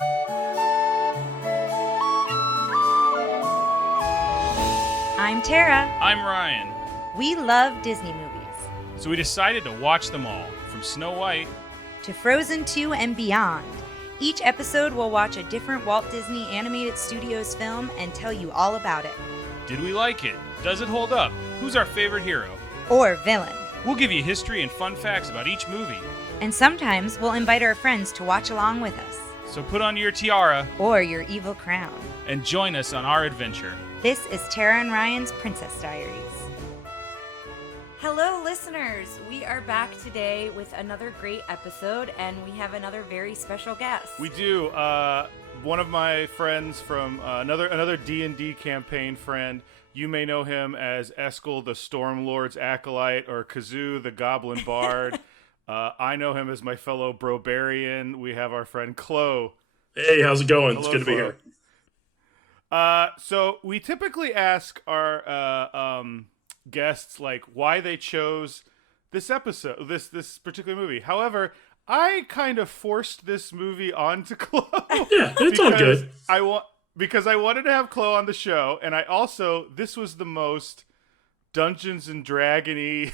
I'm Tara. I'm Ryan. We love Disney movies. So we decided to watch them all, from Snow White to Frozen 2 and beyond. Each episode will watch a different Walt Disney Animated Studios film and tell you all about it. Did we like it? Does it hold up? Who's our favorite hero? Or villain. We'll give you history and fun facts about each movie. And sometimes we'll invite our friends to watch along with us. So put on your tiara or your evil crown and join us on our adventure. This is Tara and Ryan's Princess Diaries. Hello, listeners. We are back today with another great episode, and we have another very special guest. We do. One of my friends from another D&D campaign friend. You may know him as Eskel, the Stormlord's acolyte, or Kazoo, the Goblin Bard. I know him as my fellow Brobarian. We have our friend Chloe. Hey, how's it going? Hello, it's good to be here. So we typically ask our guests like why they chose this episode, this particular movie. However, I kind of forced this movie onto Chloe. Yeah, it's all good. Because I wanted to have Chloe on the show, and this was the most Dungeons and Dragon-y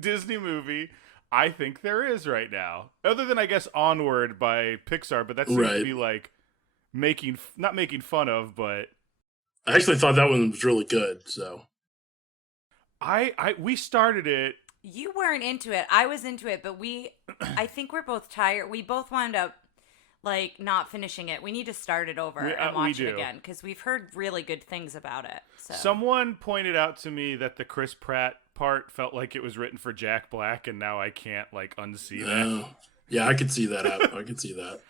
Disney movie I think there is right now. Other than, I guess, Onward by Pixar, but that seems to be like not making fun of, but I actually thought that one was really good, so we started it. You weren't into it. I was into it, but I think we're both tired. We both wound up like not finishing it. We need to start it over and watch it again because we've heard really good things about it. So. Someone pointed out to me that the Chris Pratt part felt like it was written for Jack Black, and now I can't like unsee that. Yeah, I could see that. I could see that.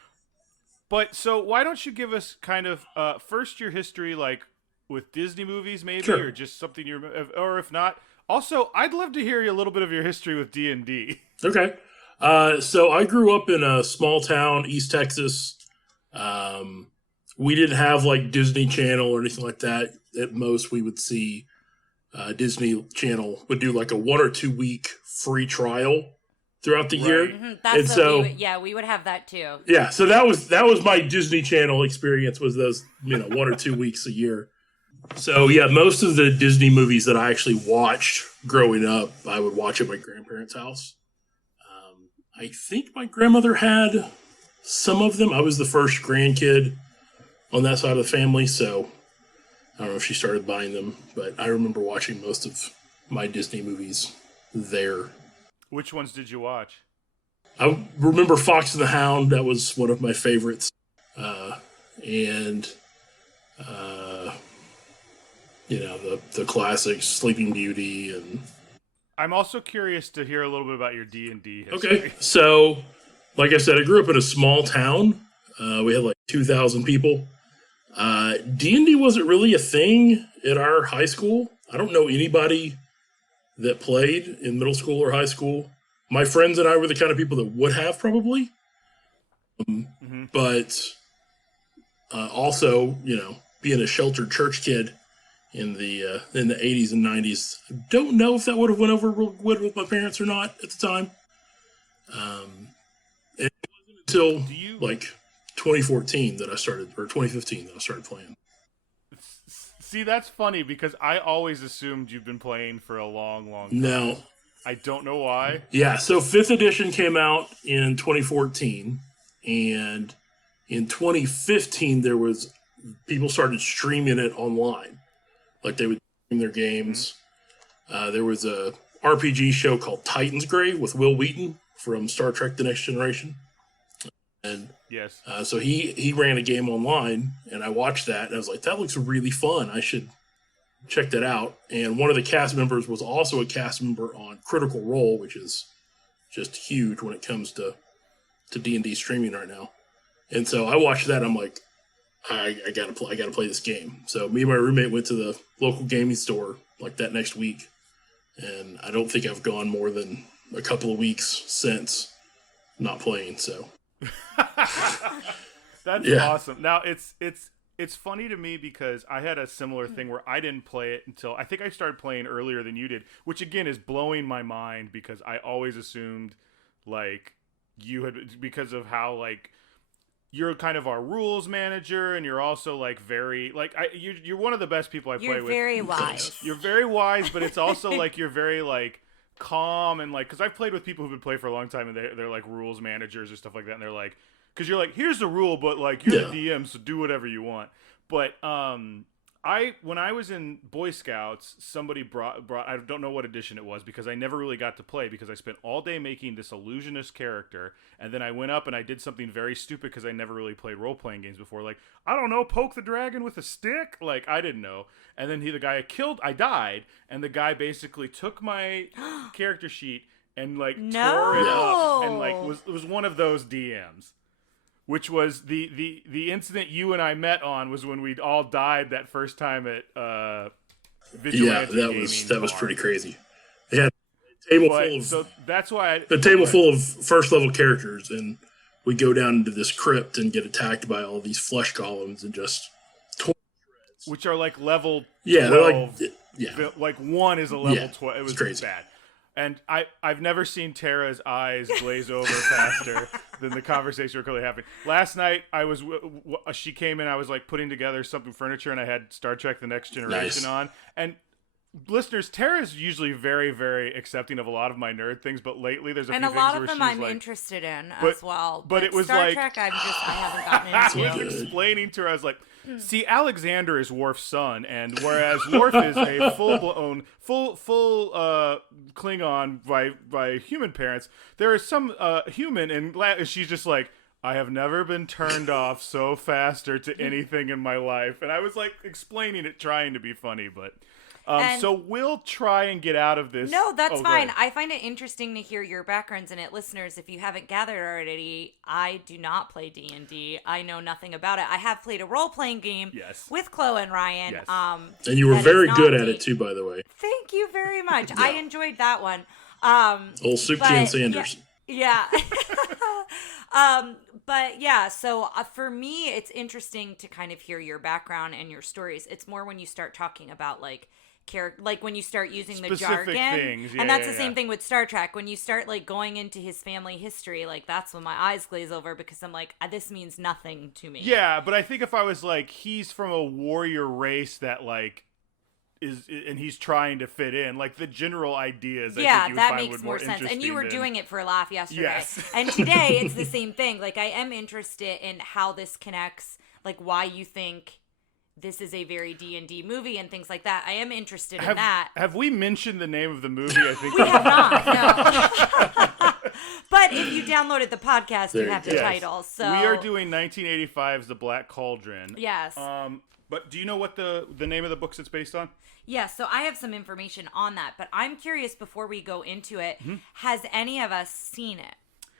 But so why don't you give us kind of first your history, like with Disney movies, maybe, sure. Or just something or if not. Also, I'd love to hear a little bit of your history with D&D. Okay. So I grew up in a small town, East Texas. We didn't have like Disney Channel or anything like that. At most, we would see Disney Channel would do like a 1 or 2 week free trial throughout the year. Mm-hmm. That's we would have that too. Yeah, so that was my Disney Channel experience, was those 1 or 2 weeks a year. So yeah, most of the Disney movies that I actually watched growing up, I would watch at my grandparents' house. I think my grandmother had some of them. I was the first grandkid on that side of the family, so I don't know if she started buying them, but I remember watching most of my Disney movies there. Which ones did you watch? I remember Fox and the Hound. That was one of my favorites. The classics, Sleeping Beauty, and I'm also curious to hear a little bit about your D&D history. Okay, so like I said, I grew up in a small town. We had like 2,000 people. D&D wasn't really a thing at our high school. I don't know anybody that played in middle school or high school. My friends and I were the kind of people that would have probably. But also, being a sheltered church kid in the 80s and 90s, I don't know if that would have went over real good with my parents or not at the time. It wasn't until like 2014 that I started, or 2015 that I started playing. See, that's funny because I always assumed you've been playing for a long, long time. No. I don't know why. Yeah, so 5th edition came out in 2014, and in 2015 people started streaming it online. Like they would stream their games. There was a RPG show called Titan's Grave with Will Wheaton from Star Trek The Next Generation. And yes. So he ran a game online, and I watched that, and I was like, that looks really fun. I should check that out. And one of the cast members was also a cast member on Critical Role, which is just huge when it comes to D&D streaming right now. And so I watched that, and I'm like, I gotta play this game. So me and my roommate went to the local gaming store like that next week, and I don't think I've gone more than a couple of weeks since not playing. So that's awesome. Now it's funny to me because I had a similar thing where I didn't play it until I think I started playing earlier than you did, which again is blowing my mind because I always assumed like you had, because of how like you're kind of our rules manager, and you're also like very like you're one of the best people I play with. You're very wise. You're very wise, but it's also like you're very like calm and like, because I've played with people who've been playing for a long time, and they're like rules managers or stuff like that, and they're like, because you're like, here's the rule, but like you're the DM, so do whatever you want. But when I was in Boy Scouts, somebody brought I don't know what edition it was, because I never really got to play, because I spent all day making this illusionist character, and then I went up and I did something very stupid, because I never really played role-playing games before, like, I don't know, poke the dragon with a stick? Like, I didn't know. And then I died, and the guy basically took my character sheet and like tore it up, and like it was one of those DMs. Which was the incident you and I met on, was when we all died that first time at Vigilante that was pretty crazy. They had a table full of, so that's why full of first level characters, and we go down into this crypt and get attacked by all these flesh golems and just which are like level 12. Like one is a level 12. It was crazy. Bad. And I've never seen Tara's eyes glaze over faster than the conversation we're currently having. Last night, she came in, I was like putting together something furniture, and I had Star Trek The Next Generation on. And listeners, Tara's usually very, very accepting of a lot of my nerd things, but lately there's a few things where she's like... And a lot of them I'm interested in as well. But it was Star like... Trek, I haven't gotten into. I was explaining to her, I was like, see, Alexander is Worf's son, and whereas Worf is a full-blown, full Klingon by human parents, there is some human, and she's just like, I have never been turned off so faster to anything in my life. And I was like explaining it, trying to be funny, but... so we'll try and get out of this. No, that's fine. I find it interesting to hear your backgrounds in it. Listeners, if you haven't gathered already, I do not play D&D. I know nothing about it. I have played a role-playing game with Chloe and Ryan. Yes. And you were very good at it, too, by the way. Thank you very much. I enjoyed that one. Old Soup Can Sanders. Yeah. But yeah, so for me, it's interesting to kind of hear your background and your stories. It's more when you start talking about like when you start using the specific jargon things. Yeah, and that's the same thing with Star Trek. When you start like going into his family history, like that's when my eyes glaze over, because I'm like, this means nothing to me. Yeah, but I think if I was like, he's from a warrior race that like and he's trying to fit in, like the general ideas. Yeah, I think you that would find makes more sense. And you were than... doing it for a laugh yesterday. Yes. And today it's the same thing. Like, I am interested in how this connects, like why you think this is a very D&D movie and things like that. I am interested in that. Have we mentioned the name of the movie? I think we have not. No. But if you downloaded the podcast, you have the title. So we are doing 1985's The Black Cauldron. Yes. But do you know what the name of the books it's based on? Yeah, so I have some information on that, but I'm curious before we go into it, has any of us seen it?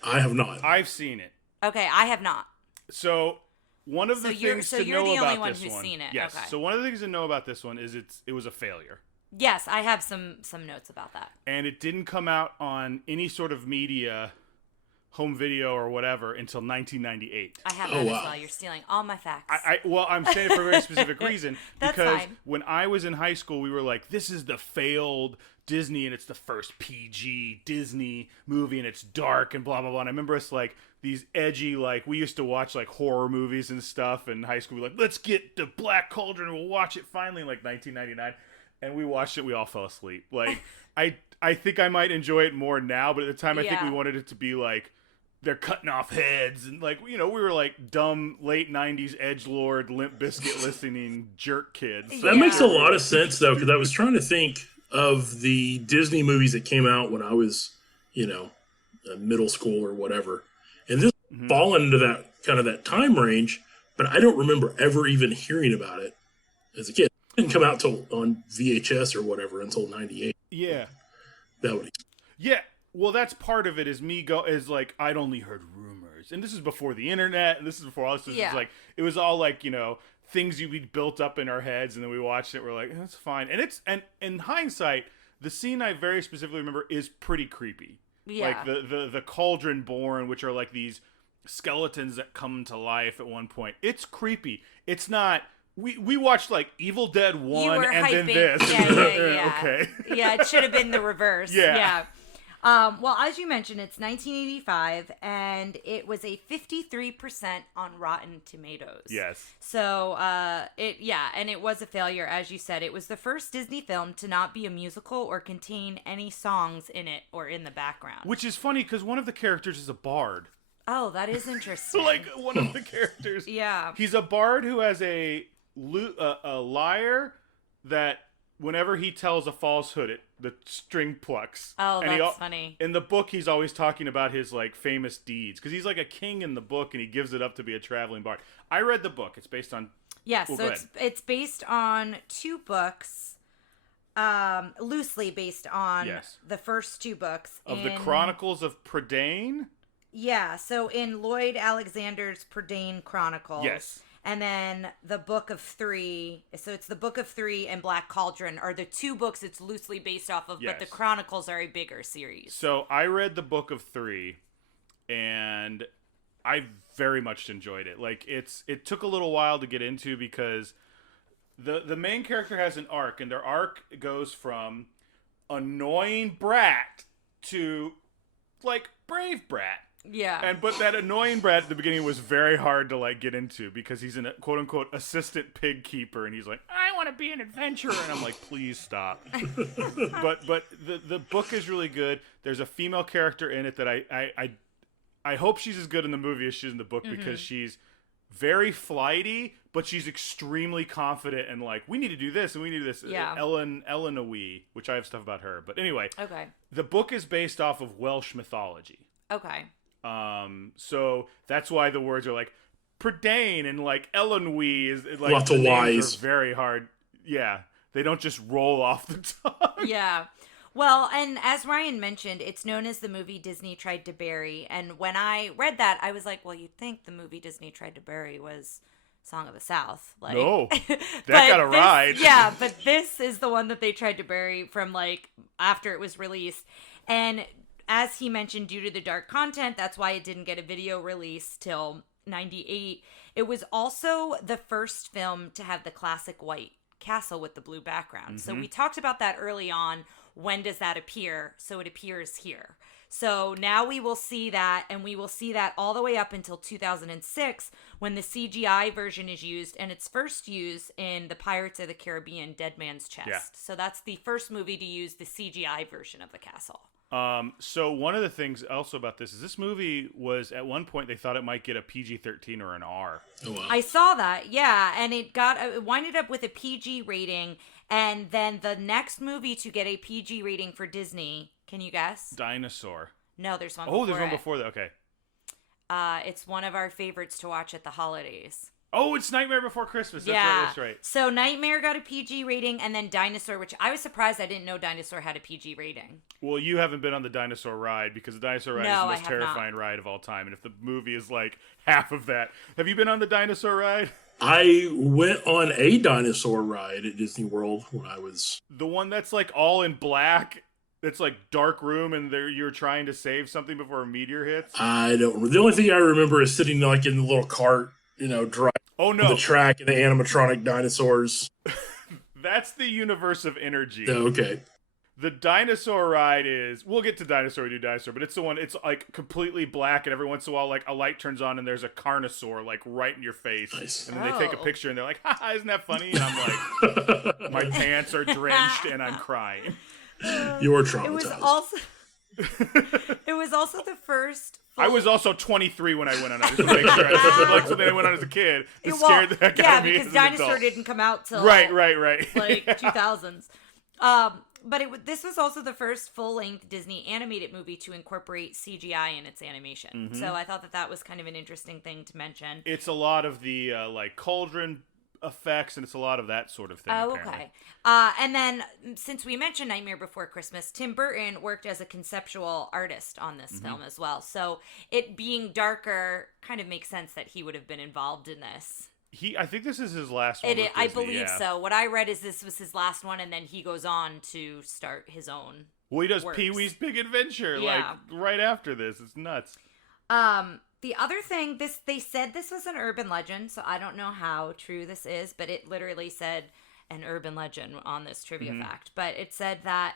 I have not. I've seen it. Okay, I have not. So one of the things to know about this one. So you're the only one who's seen it. Yes. Okay. So one of the things to know about this one is it was a failure. Yes, I have some notes about that. And it didn't come out on any sort of media, home video or whatever, until 1998. I have that as well. You're stealing all my facts. Well, I'm saying it for a very specific reason. That's because fine. When I was in high school, we were like, this is the failed Disney, and it's the first PG Disney movie, and it's dark, and blah, blah, blah. And I remember us, like, these edgy, like, we used to watch, like, horror movies and stuff in high school. We were like, let's get the Black Cauldron, and we'll watch it finally in, like, 1999. And we watched it, we all fell asleep. Like, I think I might enjoy it more now, but at the time, I think we wanted it to be, like, they're cutting off heads, and like, you know, we were like dumb late 90s edgelord Limp Bizkit listening jerk kids. So that makes a lot of sense though, because I was trying to think of the Disney movies that came out when I was, you know, middle school or whatever, and this fall into that kind of that time range, but I don't remember ever even hearing about it as a kid. It didn't come out till on VHS or whatever until 98. Yeah. That would. Yeah. Well, that's part of it. Is like I'd only heard rumors, and this is before the internet, and this is before all this. Yeah. Like it was all like, you know, things we built up in our heads, and then we watched it. We're like, that's fine. And in hindsight, the scene I very specifically remember is pretty creepy. Yeah. Like the cauldron born, which are like these skeletons that come to life at one point. It's creepy. It's not. We watched like Evil Dead 1 and hyping. Then this. Yeah. Okay. Yeah, it should have been the reverse. Yeah. Well, as you mentioned, it's 1985, and it was a 53% on Rotten Tomatoes. Yes. So, and it was a failure, as you said. It was the first Disney film to not be a musical or contain any songs in it or in the background. Which is funny, because one of the characters is a bard. Oh, that is interesting. Like, one of the characters. Yeah. He's a bard who has a lyre that whenever he tells a falsehood, the string plucks. Oh, that's funny. In the book, he's always talking about his like famous deeds because he's like a king in the book, and he gives it up to be a traveling bard. I read the book. It's based on. Yes, so it's based on 2 books, loosely based on the first 2 books of the Chronicles of Prydain. Yeah, so in Lloyd Alexander's Prydain Chronicles. Yes. And then the Book of 3, so it's the Book of 3 and Black Cauldron are the 2 books it's loosely based off of, but the Chronicles are a bigger series. So I read the Book of 3, and I very much enjoyed it. Like, it took a little while to get into because the main character has an arc, and their arc goes from annoying brat to, like, brave brat. Yeah. But that annoying brat at the beginning was very hard to like get into because he's a quote unquote assistant pig keeper, and he's like, I want to be an adventurer, and I'm like, please stop. but the book is really good. There's a female character in it that I hope she's as good in the movie as she is in the book because she's very flighty, but she's extremely confident and like, we need to do this and we need to do this. Yeah. Eleanor, which I have stuff about her. But anyway, the book is based off of Welsh mythology. Okay. So that's why the words are like Prydain and like Elenwy is like lots of Y's. Are very hard. Yeah, they don't just roll off the tongue. Yeah. Well, and as Ryan mentioned, it's known as the movie Disney tried to bury. And when I read that, I was like, well, you'd think the movie Disney tried to bury was Song of the South. Like, no, that got a ride. Yeah, but this is the one that they tried to bury from like after it was released. And as he mentioned, due to the dark content, that's why it didn't get a video release till 98. It was also the first film to have the classic white castle with the blue background. So we talked about that early on. When does that appear? So it appears here. So now we will see that, and we will see that all the way up until 2006 when the CGI version is used, and it's first used in the Pirates of the Caribbean Dead Man's Chest. Yeah. So that's the first movie to use the CGI version of the castle. So one of the things also about this movie was at one point they thought it might get a PG-13 or an R. Oh, wow. I saw that, yeah, and it winded up with a PG rating, and then the next movie to get a PG rating for Disney, can you guess? Dinosaur. No, there's one before Oh, there's one before that, okay. It's one of our favorites to watch at the holidays. Oh, it's Nightmare Before Christmas. That's right. So Nightmare got a PG rating, and then Dinosaur, which I was surprised I didn't know Dinosaur had a PG rating. Well, you haven't been on the dinosaur ride because the dinosaur ride is the most terrifying ride of all time. And if the movie is like half of that. Have you been on the dinosaur ride? I went on a dinosaur ride at Disney World when I was... The one that's like all in black. It's like dark room, and you're trying to save something before a meteor hits. I don't... The only thing I remember is sitting like in the little cart, driving the track and the animatronic dinosaurs. That's the universe of energy. Oh, okay. The dinosaur ride is... We'll get to dinosaur, but it's the one... It's like completely black, and every once in a while, like a light turns on, and there's a carnosaur like right in your face. Nice. And then they take a picture, and they're like, haha, isn't that funny? And I'm like, my pants are drenched, and I'm crying. You're traumatized. It was also the first... I was also 23 when I went on it. Just to make sure. I like something I went on as a kid. It scared the heck out of me. Yeah, because Dinosaur didn't come out till... Right. Like 2000s. But this was also the first full-length Disney animated movie to incorporate CGI in its animation. Mm-hmm. So I thought that was kind of an interesting thing to mention. It's a lot of the like cauldron effects, and it's a lot of that sort of thing. Oh, okay. And then, since we mentioned Nightmare Before Christmas, Tim Burton worked as a conceptual artist on this film as well. So it being darker kind of makes sense that he would have been involved in this. I think this is his last one. I believe so. What I read is this was his last one, and then he goes on to start his own. Well, he does Pee-wee's Big Adventure, like right after this. It's nuts. The other thing, they said this was an urban legend, so I don't know how true this is, but it literally said an urban legend on this trivia fact. But it said that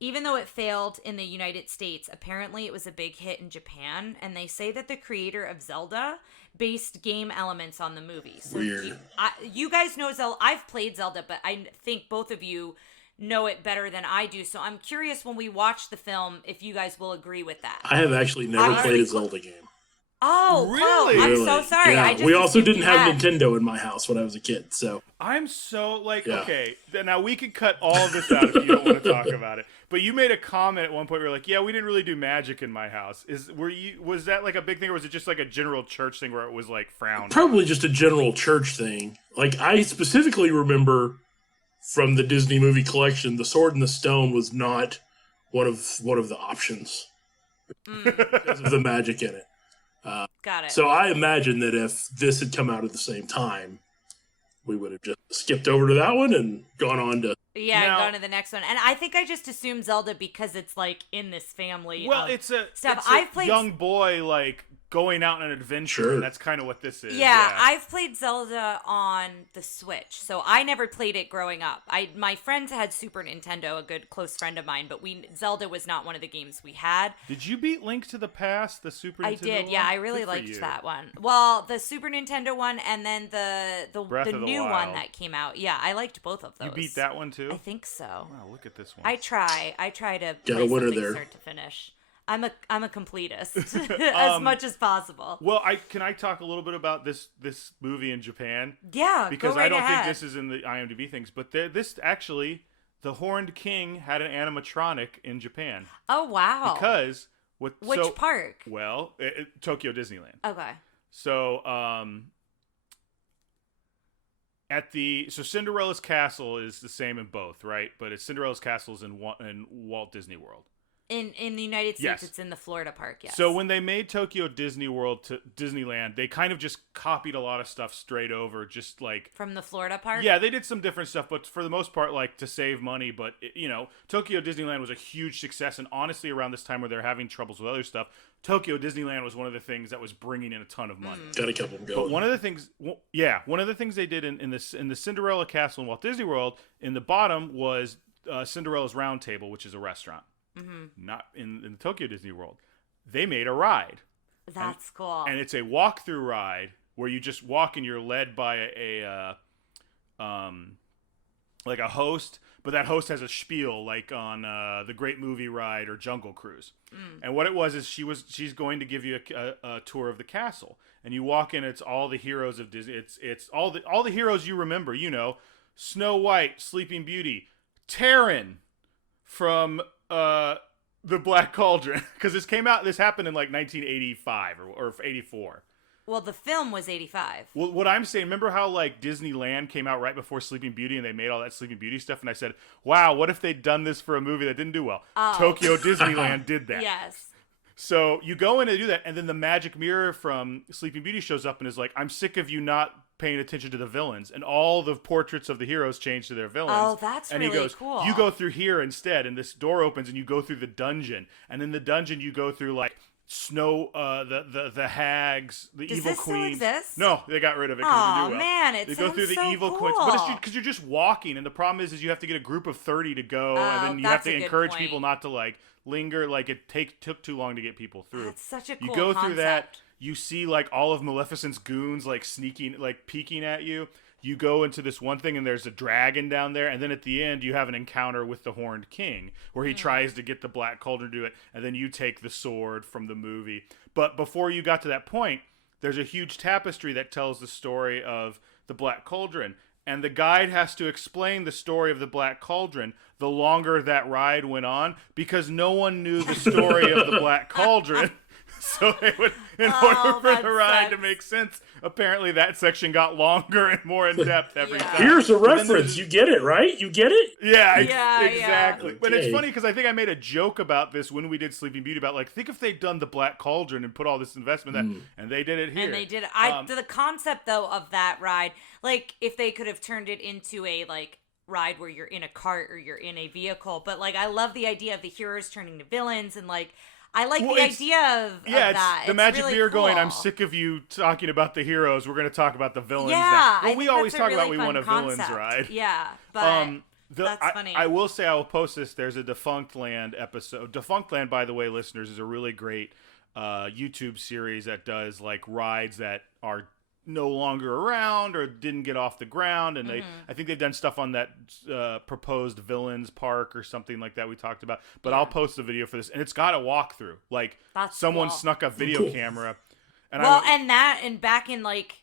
even though it failed in the United States, apparently it was a big hit in Japan, and they say that the creator of Zelda based game elements on the movie. So Weird. You guys know Zelda. I've played Zelda, but I think both of you know it better than I do. So I'm curious when we watch the film if you guys will agree with that. I have actually never played a Zelda game. Oh, really? I'm so sorry. Yeah. We also didn't have Nintendo in my house when I was a kid, so I'm so okay. Now we could cut all of this out if you don't want to talk about it. But you made a comment at one point where you're like, "Yeah, we didn't really do magic in my house." Was that like a big thing, or was it just like a general church thing where it was like frowned? Probably just a general church thing. Like I specifically remember from the Disney movie collection, the Sword and the Stone was not one of the options because of the magic in it. Got it. So I imagine that if this had come out at the same time, we would have just skipped over to that one and gone on to gone to the next one. And I think I just assumed Zelda because it's like in this family. Well, it's a young boy like going out on an adventure. Sure. And that's kind of what this is. Yeah, I've played Zelda on the Switch, so I never played it growing up. My friends had Super Nintendo, a good close friend of mine, but Zelda was not one of the games we had. Did you beat Link to the Past, the Super Nintendo I did, one? yeah, I really liked that one. Well, the Super Nintendo one and then the new one that came out. Yeah, I liked both of those. You beat that one too? I think so. Wow, look at this one. I try to Got a winner something there. start to finish. I'm a completist as much as possible. Well, can I talk a little bit about this movie in Japan? Yeah, because go right I don't ahead. think this is in the IMDb things, but this actually, the Horned King had an animatronic in Japan. Oh wow! Because which park? Well, Tokyo Disneyland. Okay. So so Cinderella's castle is the same in both, right? But Cinderella's castle is in Walt Disney World. In the United States, yes. It's in the Florida park, yes. So when they made Tokyo Disney World to Disneyland, they kind of just copied a lot of stuff straight over, just like... From the Florida park? Yeah, they did some different stuff, but for the most part, like, to save money. But, Tokyo Disneyland was a huge success, and honestly, around this time where they're having troubles with other stuff, Tokyo Disneyland was one of the things that was bringing in a ton of money. Got to keep them going. But one of the things they did in the Cinderella Castle in Walt Disney World, in the bottom was Cinderella's Round Table, which is a restaurant. Mm-hmm. Not in the Tokyo Disney World. They made a ride. That's cool. And it's a walk-through ride where you just walk and you're led by a host, but that host has a spiel like on the Great Movie Ride or Jungle Cruise. And what it was is she's going to give you a tour of the castle, and you walk in. It's all the heroes of Disney. It's all the heroes you remember. Snow White, Sleeping Beauty, Taran from the Black Cauldron, because this happened in like 1985 or 84. Well, the film was 85. Well, what I'm saying, remember how like Disneyland came out right before Sleeping Beauty and they made all that Sleeping Beauty stuff, and I said, wow, what if they'd done this for a movie that didn't do well? Oh. Tokyo Disneyland did that. Yes. So you go in and do that, and then the magic mirror from Sleeping Beauty shows up and is like, I'm sick of you not paying attention to the villains, and all the portraits of the heroes change to their villains. Oh, that's and really he goes, cool. You go through here instead, and this door opens, and you go through the dungeon, and in the dungeon you go through like the hags, the evil queens. Does this still exist? No, they got rid of it. Oh man, they go through the evil queens, but it's because you're just walking, and the problem is you have to get a group of 30 to go, and then you have to encourage people not to like linger. Like it took too long to get people through. That's such a cool You go concept. through that. You see like all of Maleficent's goons like sneaking, like peeking at you. You go into this one thing and there's a dragon down there, and then at the end you have an encounter with the Horned King where he tries to get the Black Cauldron to do it, and then you take the sword from the movie. But before you got to that point, there's a huge tapestry that tells the story of the Black Cauldron, and the guide has to explain the story of the Black Cauldron the longer that ride went on, because no one knew the story of the Black Cauldron. So they would, in order for the ride to make sense, apparently that section got longer and more in depth every time. Here's a reference. You get it, right? You get it? Yeah, exactly. Okay. But it's funny because I think I made a joke about this when we did Sleeping Beauty about like, think if they'd done the Black Cauldron and put all this investment in that, and they did it here. And they did it. The concept though of that ride, like if they could have turned it into a like ride where you're in a cart or you're in a vehicle, but like I love the idea of the heroes turning to villains, and like I like the idea of that. It's the magic really mirror cool. going, I'm sick of you talking about the heroes. We're going to talk about the villains. Yeah. Now. Well, I we think always that's talk a really about we fun want a concept. villains ride. Yeah. But That's funny. I will say I will post this. There's a Defunct Land episode. Defunct Land, by the way, listeners, is a really great YouTube series that does like rides that are no longer around or didn't get off the ground, and I think they've done stuff on that proposed Villains Park or something like that we talked about. But I'll post a video for this, and it's got a walkthrough. Like someone snuck a video camera, and and back in like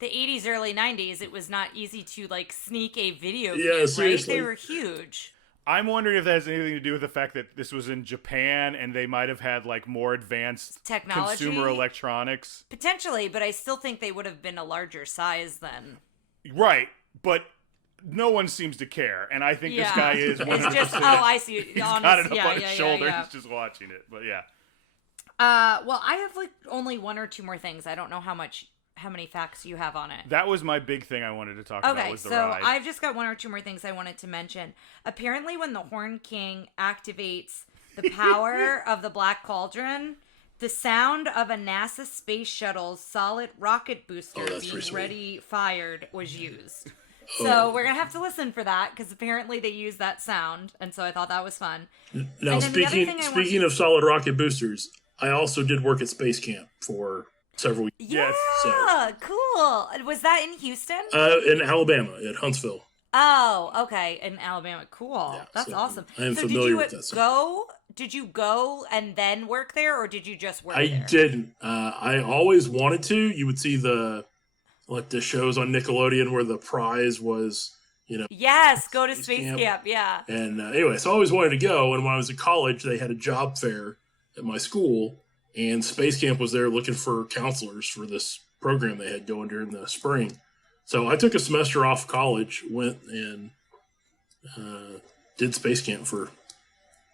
the 80s, early 90s, it was not easy to like sneak a video game, right? Seriously. They were huge. I'm wondering if that has anything to do with the fact that this was in Japan and they might have had like more advanced technology, consumer electronics. Potentially, but I still think they would have been a larger size then. Right, but no one seems to care, and I think this guy is. It's just, I see. He's got it up on his shoulder. He's just watching it, but yeah. Well, I have like only one or two more things. I don't know how many facts you have on it. That was my big thing I wanted to talk about. Was the ride. So I've just got one or two more things I wanted to mention. Apparently, when the Horn King activates the power of the Black Cauldron, the sound of a NASA space shuttle's solid rocket booster being ready fired was used. So we're going to have to listen for that because apparently they use that sound. And so I thought that was fun. Now, speaking of solid rocket boosters, I also did work at Space Camp for several weeks. Yeah, cool. Was that in Houston? In Alabama, at Huntsville. Oh, okay. In Alabama. Cool. Yeah, That's awesome. I am familiar with that. Did you go and then work there, or did you just work there? I didn't. I always wanted to. You would see the shows on Nickelodeon where the prize was, Yes, go to Space Camp, yeah. And anyway, so I always wanted to go. And when I was in college, they had a job fair at my school. And Space Camp was there looking for counselors for this program they had going during the spring. So I took a semester off college, went and did Space Camp for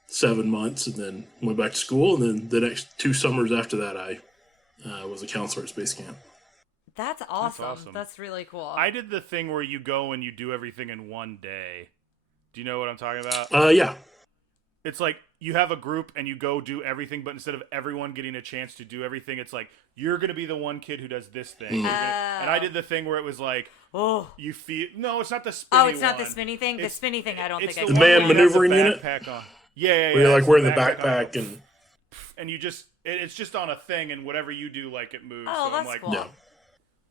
7 months, and then went back to school. And then the next 2 summers after that, I was a counselor at Space Camp. That's awesome. That's really cool. I did the thing where you go and you do everything in one day. Do you know what I'm talking about? Yeah. It's like you have a group and you go do everything, but instead of everyone getting a chance to do everything, it's like you're going to be the one kid who does this thing. And I did the thing where it was like, you feel... No, it's not the spinny one. Oh, it's not the spinny thing? The spinny thing, I don't think I did. The man maneuvering unit? Yeah. Where you're like wearing the backpack and... And you just... It's just on a thing, and whatever you do, like, it moves. Oh, so that's I'm like, cool. no.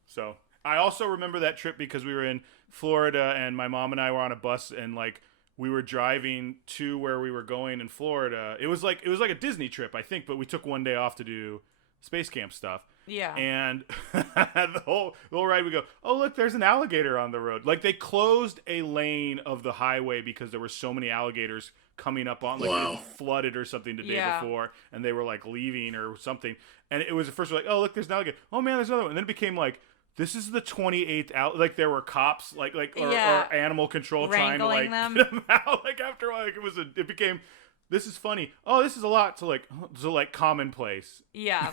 So I also remember that trip because we were in Florida, and my mom and I were on a bus, and like we were driving to where we were going in Florida. It was like a Disney trip, I think, but we took one day off to do Space Camp stuff. Yeah. And the whole ride we go, oh look, there's an alligator on the road. Like they closed a lane of the highway because there were so many alligators coming up on, like it flooded or something the day before, and they were like leaving or something. And it was at first like, oh look, there's an alligator. Oh man, there's another one. And then it became like, this is the 28th out. Like there were cops, or animal control trying to like them. get them out. Like after a while, like it became, this is funny. Oh, this is a lot to like commonplace. Yeah.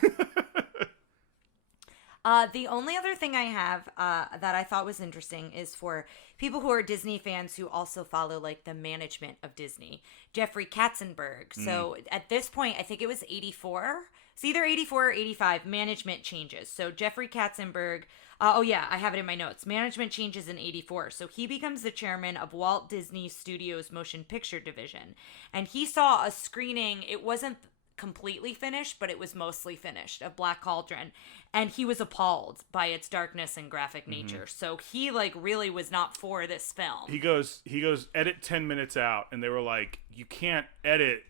The only other thing I have that I thought was interesting is for people who are Disney fans who also follow like the management of Disney, Jeffrey Katzenberg. So at this point, I think it was 84. It's either 84 or 85. Management changes. So Jeffrey Katzenberg. I have it in my notes. Management changes in 84. So he becomes the chairman of Walt Disney Studios Motion Picture Division. And he saw a screening. It wasn't completely finished, but it was mostly finished, of Black Cauldron. And he was appalled by its darkness and graphic nature. So he like really was not for this film. He goes, edit 10 minutes out. And they were like, you can't edit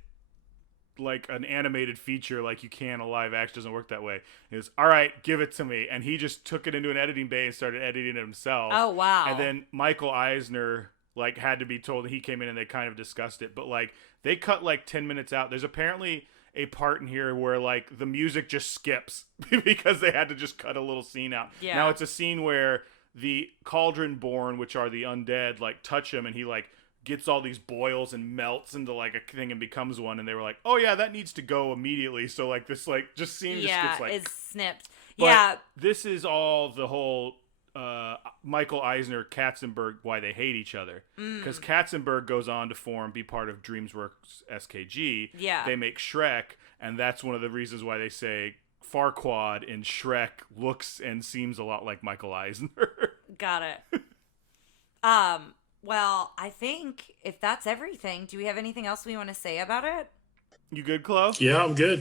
like an animated feature like you can a live action. Doesn't work that way. He goes, all right, give it to me. And he just took it into an editing bay and started editing it himself. Oh, wow. And then Michael Eisner like had to be told, he came in and they kind of discussed it. But like they cut like 10 minutes out. There's apparently a part in here where like the music just skips because they had to just cut a little scene out. Yeah. Now it's a scene where the Cauldron Born, which are the undead, like touch him and he like gets all these boils and melts into like a thing and becomes one. And they were like, oh yeah, that needs to go immediately. So like this like just scene just gets like it's snipped. But this is all the whole Michael Eisner Katzenberg why they hate each other, because Katzenberg goes on to be part of DreamWorks SKG. They make Shrek, and that's one of the reasons why they say Farquaad in Shrek looks and seems a lot like Michael Eisner. Got it. Well, I think if that's everything, do we have anything else we want to say about it? You good, Chloe? Yeah, I'm good.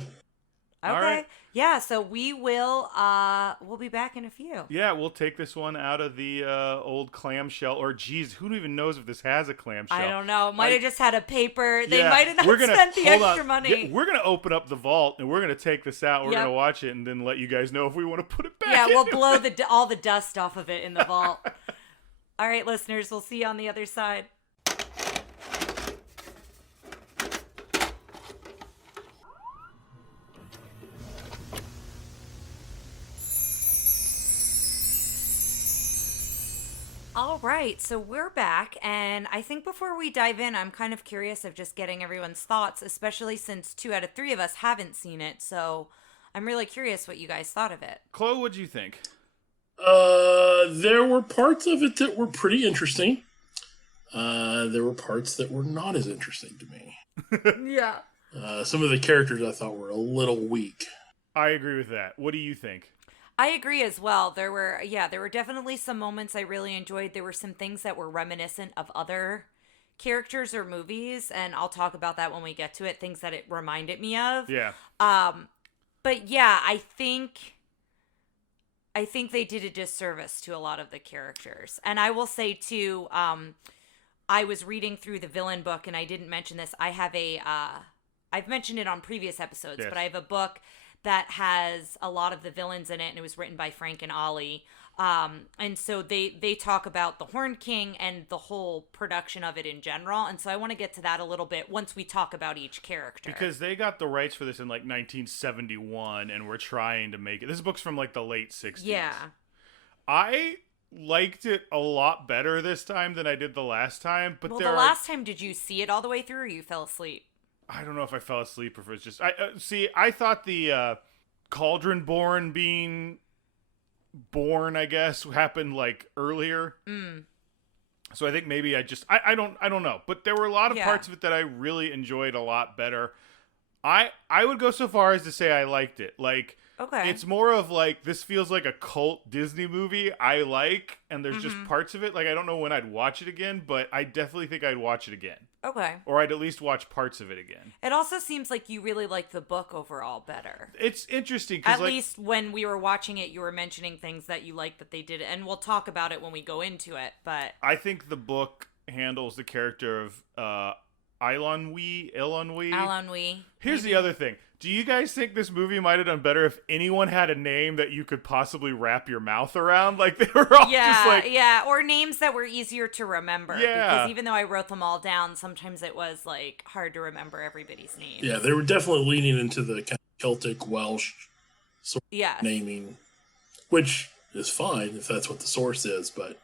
Okay. All right. Yeah, so we'll be back in a few. Yeah, we'll take this one out of the old clamshell. Or, geez, who even knows if this has a clamshell? I don't know. It might have just had a paper. They might have not we're gonna, spent the hold extra on. money. Yeah, we're going to open up the vault, and we're going to take this out. We're Yep. going to watch it, and then let you guys know if we want to put it back Yeah, in. we'll blow all the dust off of it in the vault. All right, listeners, we'll see you on the other side. All right, so we're back, and I think before we dive in, I'm kind of curious of just getting everyone's thoughts, especially since 2 out of 3 of us haven't seen it, so I'm really curious what you guys thought of it. Chloe, what'd you think? There were parts of it that were pretty interesting. There were parts that were not as interesting to me. Yeah. Some of the characters I thought were a little weak. I agree with that. What do you think? I agree as well. There were definitely some moments I really enjoyed. There were some things that were reminiscent of other characters or movies, and I'll talk about that when we get to it, things that it reminded me of. Yeah. But yeah, I think they did a disservice to a lot of the characters. And I will say too, I was reading through the villain book, and I didn't mention this. I have I've mentioned it on previous episodes, Yes. but I have a book that has a lot of the villains in it, and it was written by Frank and Ollie. And so they talk about the Horned King and the whole production of it in general. And so I want to get to that a little bit once we talk about each character. Because they got the rights for this in like 1971, and we're trying to make it. This book's from like the late 60s. Yeah. I liked it a lot better this time than I did the last time. But Well, the last time, did you see it all the way through, or you fell asleep? I don't know if I fell asleep or if it was just... I thought the Cauldron born being born, I guess, happened like earlier. So I think maybe I don't know. But there were a lot of parts of it that I really enjoyed a lot better. I would go so far as to say I liked it. Like, Okay. it's more of like, this feels like a cult Disney movie I like, and there's just parts of it. Like, I don't know when I'd watch it again, but I definitely think I'd watch it again. Okay. Or I'd at least watch parts of it again. It also seems like you really like the book overall better. It's interesting. At least when we were watching it, you were mentioning things that you liked that they did. And we'll talk about it when we go into it. But I think the book handles the character of Eilonwy. Here's the other thing. Do you guys think this movie might have done better if anyone had a name that you could possibly wrap your mouth around? Like, they were all just like... Yeah, or names that were easier to remember. Yeah. Because even though I wrote them all down, sometimes it was, like, hard to remember everybody's name. Yeah, they were definitely leaning into the kind of Celtic Welsh sort of Yes. naming, which is fine if that's what the source is, but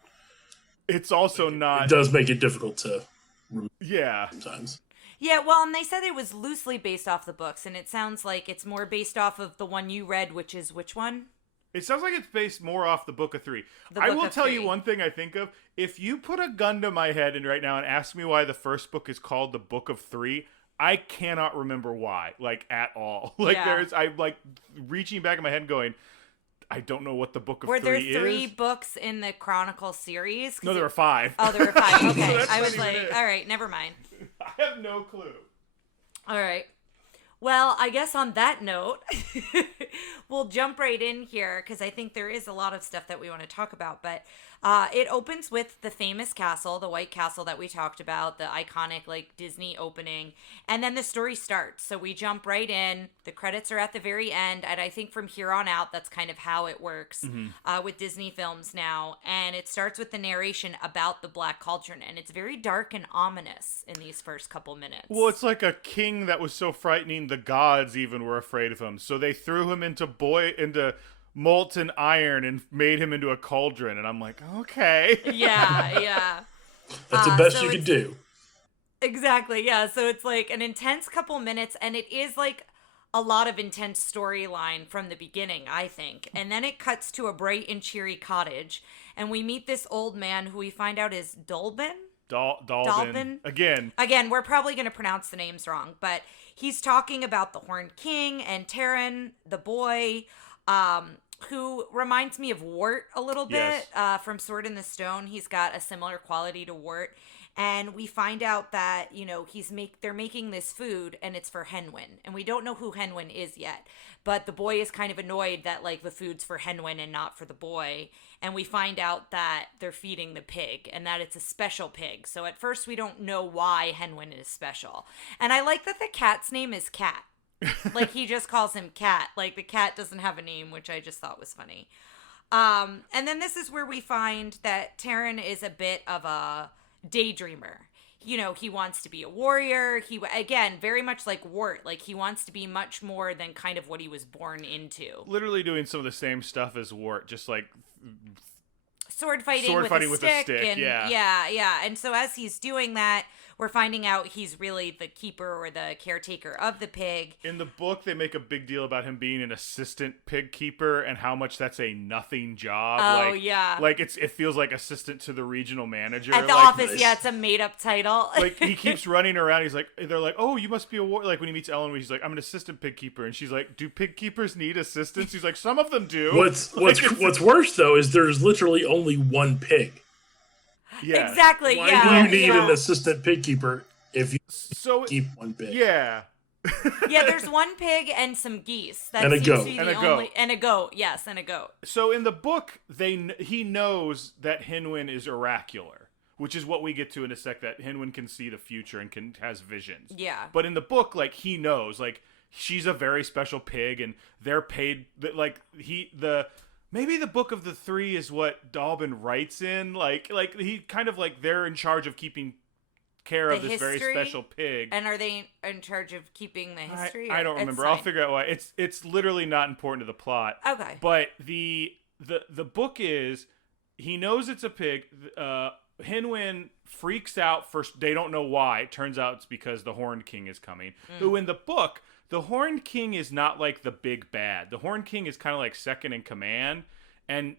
It's also not... it does make it difficult to remember Yeah. sometimes. Yeah, well, and they said it was loosely based off the books, and it sounds like it's more based off of the one you read, which is which one? It sounds like it's based more off the Book of Three. The I Book will of tell you Three. one thing I think of. If you put a gun to my head right now and ask me why the first book is called the Book of Three, I cannot remember why, like, at all. Like, Yeah. I'm, like, reaching back in my head and going, I don't know what the Book of Were there Three three is. books in the Chronicle series? 'Cause No, there were 5. Oh, there were 5. So Okay. that's I not was even like, it. all right, never mind. I have no clue. All right. Well, I guess on that note, we'll jump right in here because I think there is a lot of stuff that we want to talk about. But it opens with the famous castle, the White Castle that we talked about, the iconic like Disney opening. And then the story starts. So we jump right in. The credits are at the very end. And I think from here on out, that's kind of how it works with Disney films now. And it starts with the narration about the Black Cauldron. And it's very dark and ominous in these first couple minutes. Well, it's like a king that was so frightening the gods even were afraid of him. So they threw him into molten iron and made him into a cauldron. And I'm like, okay. Yeah. That's the best so you could it's- do. Exactly, yeah. So it's like an intense couple minutes, and it is like a lot of intense storyline from the beginning, I think. And then it cuts to a bright and cheery cottage, and we meet this old man who we find out is Dolben. Dalvin. Again, We're probably going to pronounce the names wrong, but he's talking about the Horned King and Terran, the boy. who reminds me of Wart a little bit Yes. from Sword in the Stone. He's got a similar quality to Wart. And we find out that, they're making this food and it's for Henwin. And we don't know who Henwin is yet. But the boy is kind of annoyed that, like, the food's for Henwin and not for the boy. And we find out that they're feeding the pig and that it's a special pig. So at first we don't know why Henwin is special. And I like that the cat's name is Cat. Like, he just calls him Cat. Like, the cat doesn't have a name, which I just thought was funny. And then this is where we find that Taran is a bit of a daydreamer. He wants to be a warrior. He, again, very much like Wart. Like, he wants to be much more than kind of what he was born into. Literally doing some of the same stuff as Wart, just like sword fighting with a stick. And, yeah. And so as he's doing that, we're finding out he's really the keeper or the caretaker of the pig. In the book, they make a big deal about him being an assistant pig keeper and how much that's a nothing job. Oh, yeah. Like, it feels like assistant to the regional manager. At the office, yeah, it's a made-up title. Like, he keeps running around. They're like, oh, you must be a like, when he meets Ellen, he's like, I'm an assistant pig keeper. And she's like, do pig keepers need assistants? He's like, some of them do. What's worse, though, is there's literally only one pig. Yeah. Exactly, Why do you need an assistant pig keeper if you keep one pig? Yeah. Yeah, there's one pig and some geese. That and a goat. And a goat, yes, and a goat. So in the book, he knows that Henwin is oracular, which is what we get to in a sec, that Henwin can see the future and has visions. Yeah. But in the book, like, he knows, like, she's a very special pig and they're paid, like, maybe the Book of the Three is what Dalbin writes in. Like he kind of, like, they're in charge of keeping care of this very special pig. And are they in charge of keeping the history? I don't remember. I'll figure out why. It's literally not important to the plot. Okay. But the book is, he knows it's a pig. Henwin freaks out first. They don't know why. It turns out it's because the Horned King is coming. Who in the book, the Horned King is not like the big bad. The Horned King is kind of like second in command. And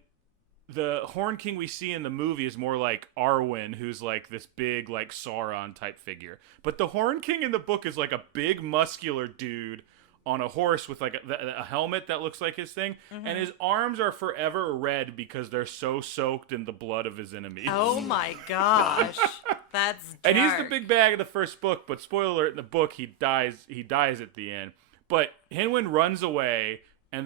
the Horned King we see in the movie is more like Arwen, who's like this big, like, Sauron type figure. But the Horned King in the book is like a big muscular dude on a horse with like a helmet that looks like his thing. And his arms are forever red because they're so soaked in the blood of his enemies. Oh my gosh. That's dark. And he's the big bag of the first book, but spoiler alert, in the book he dies at the end. But Henwin runs away, and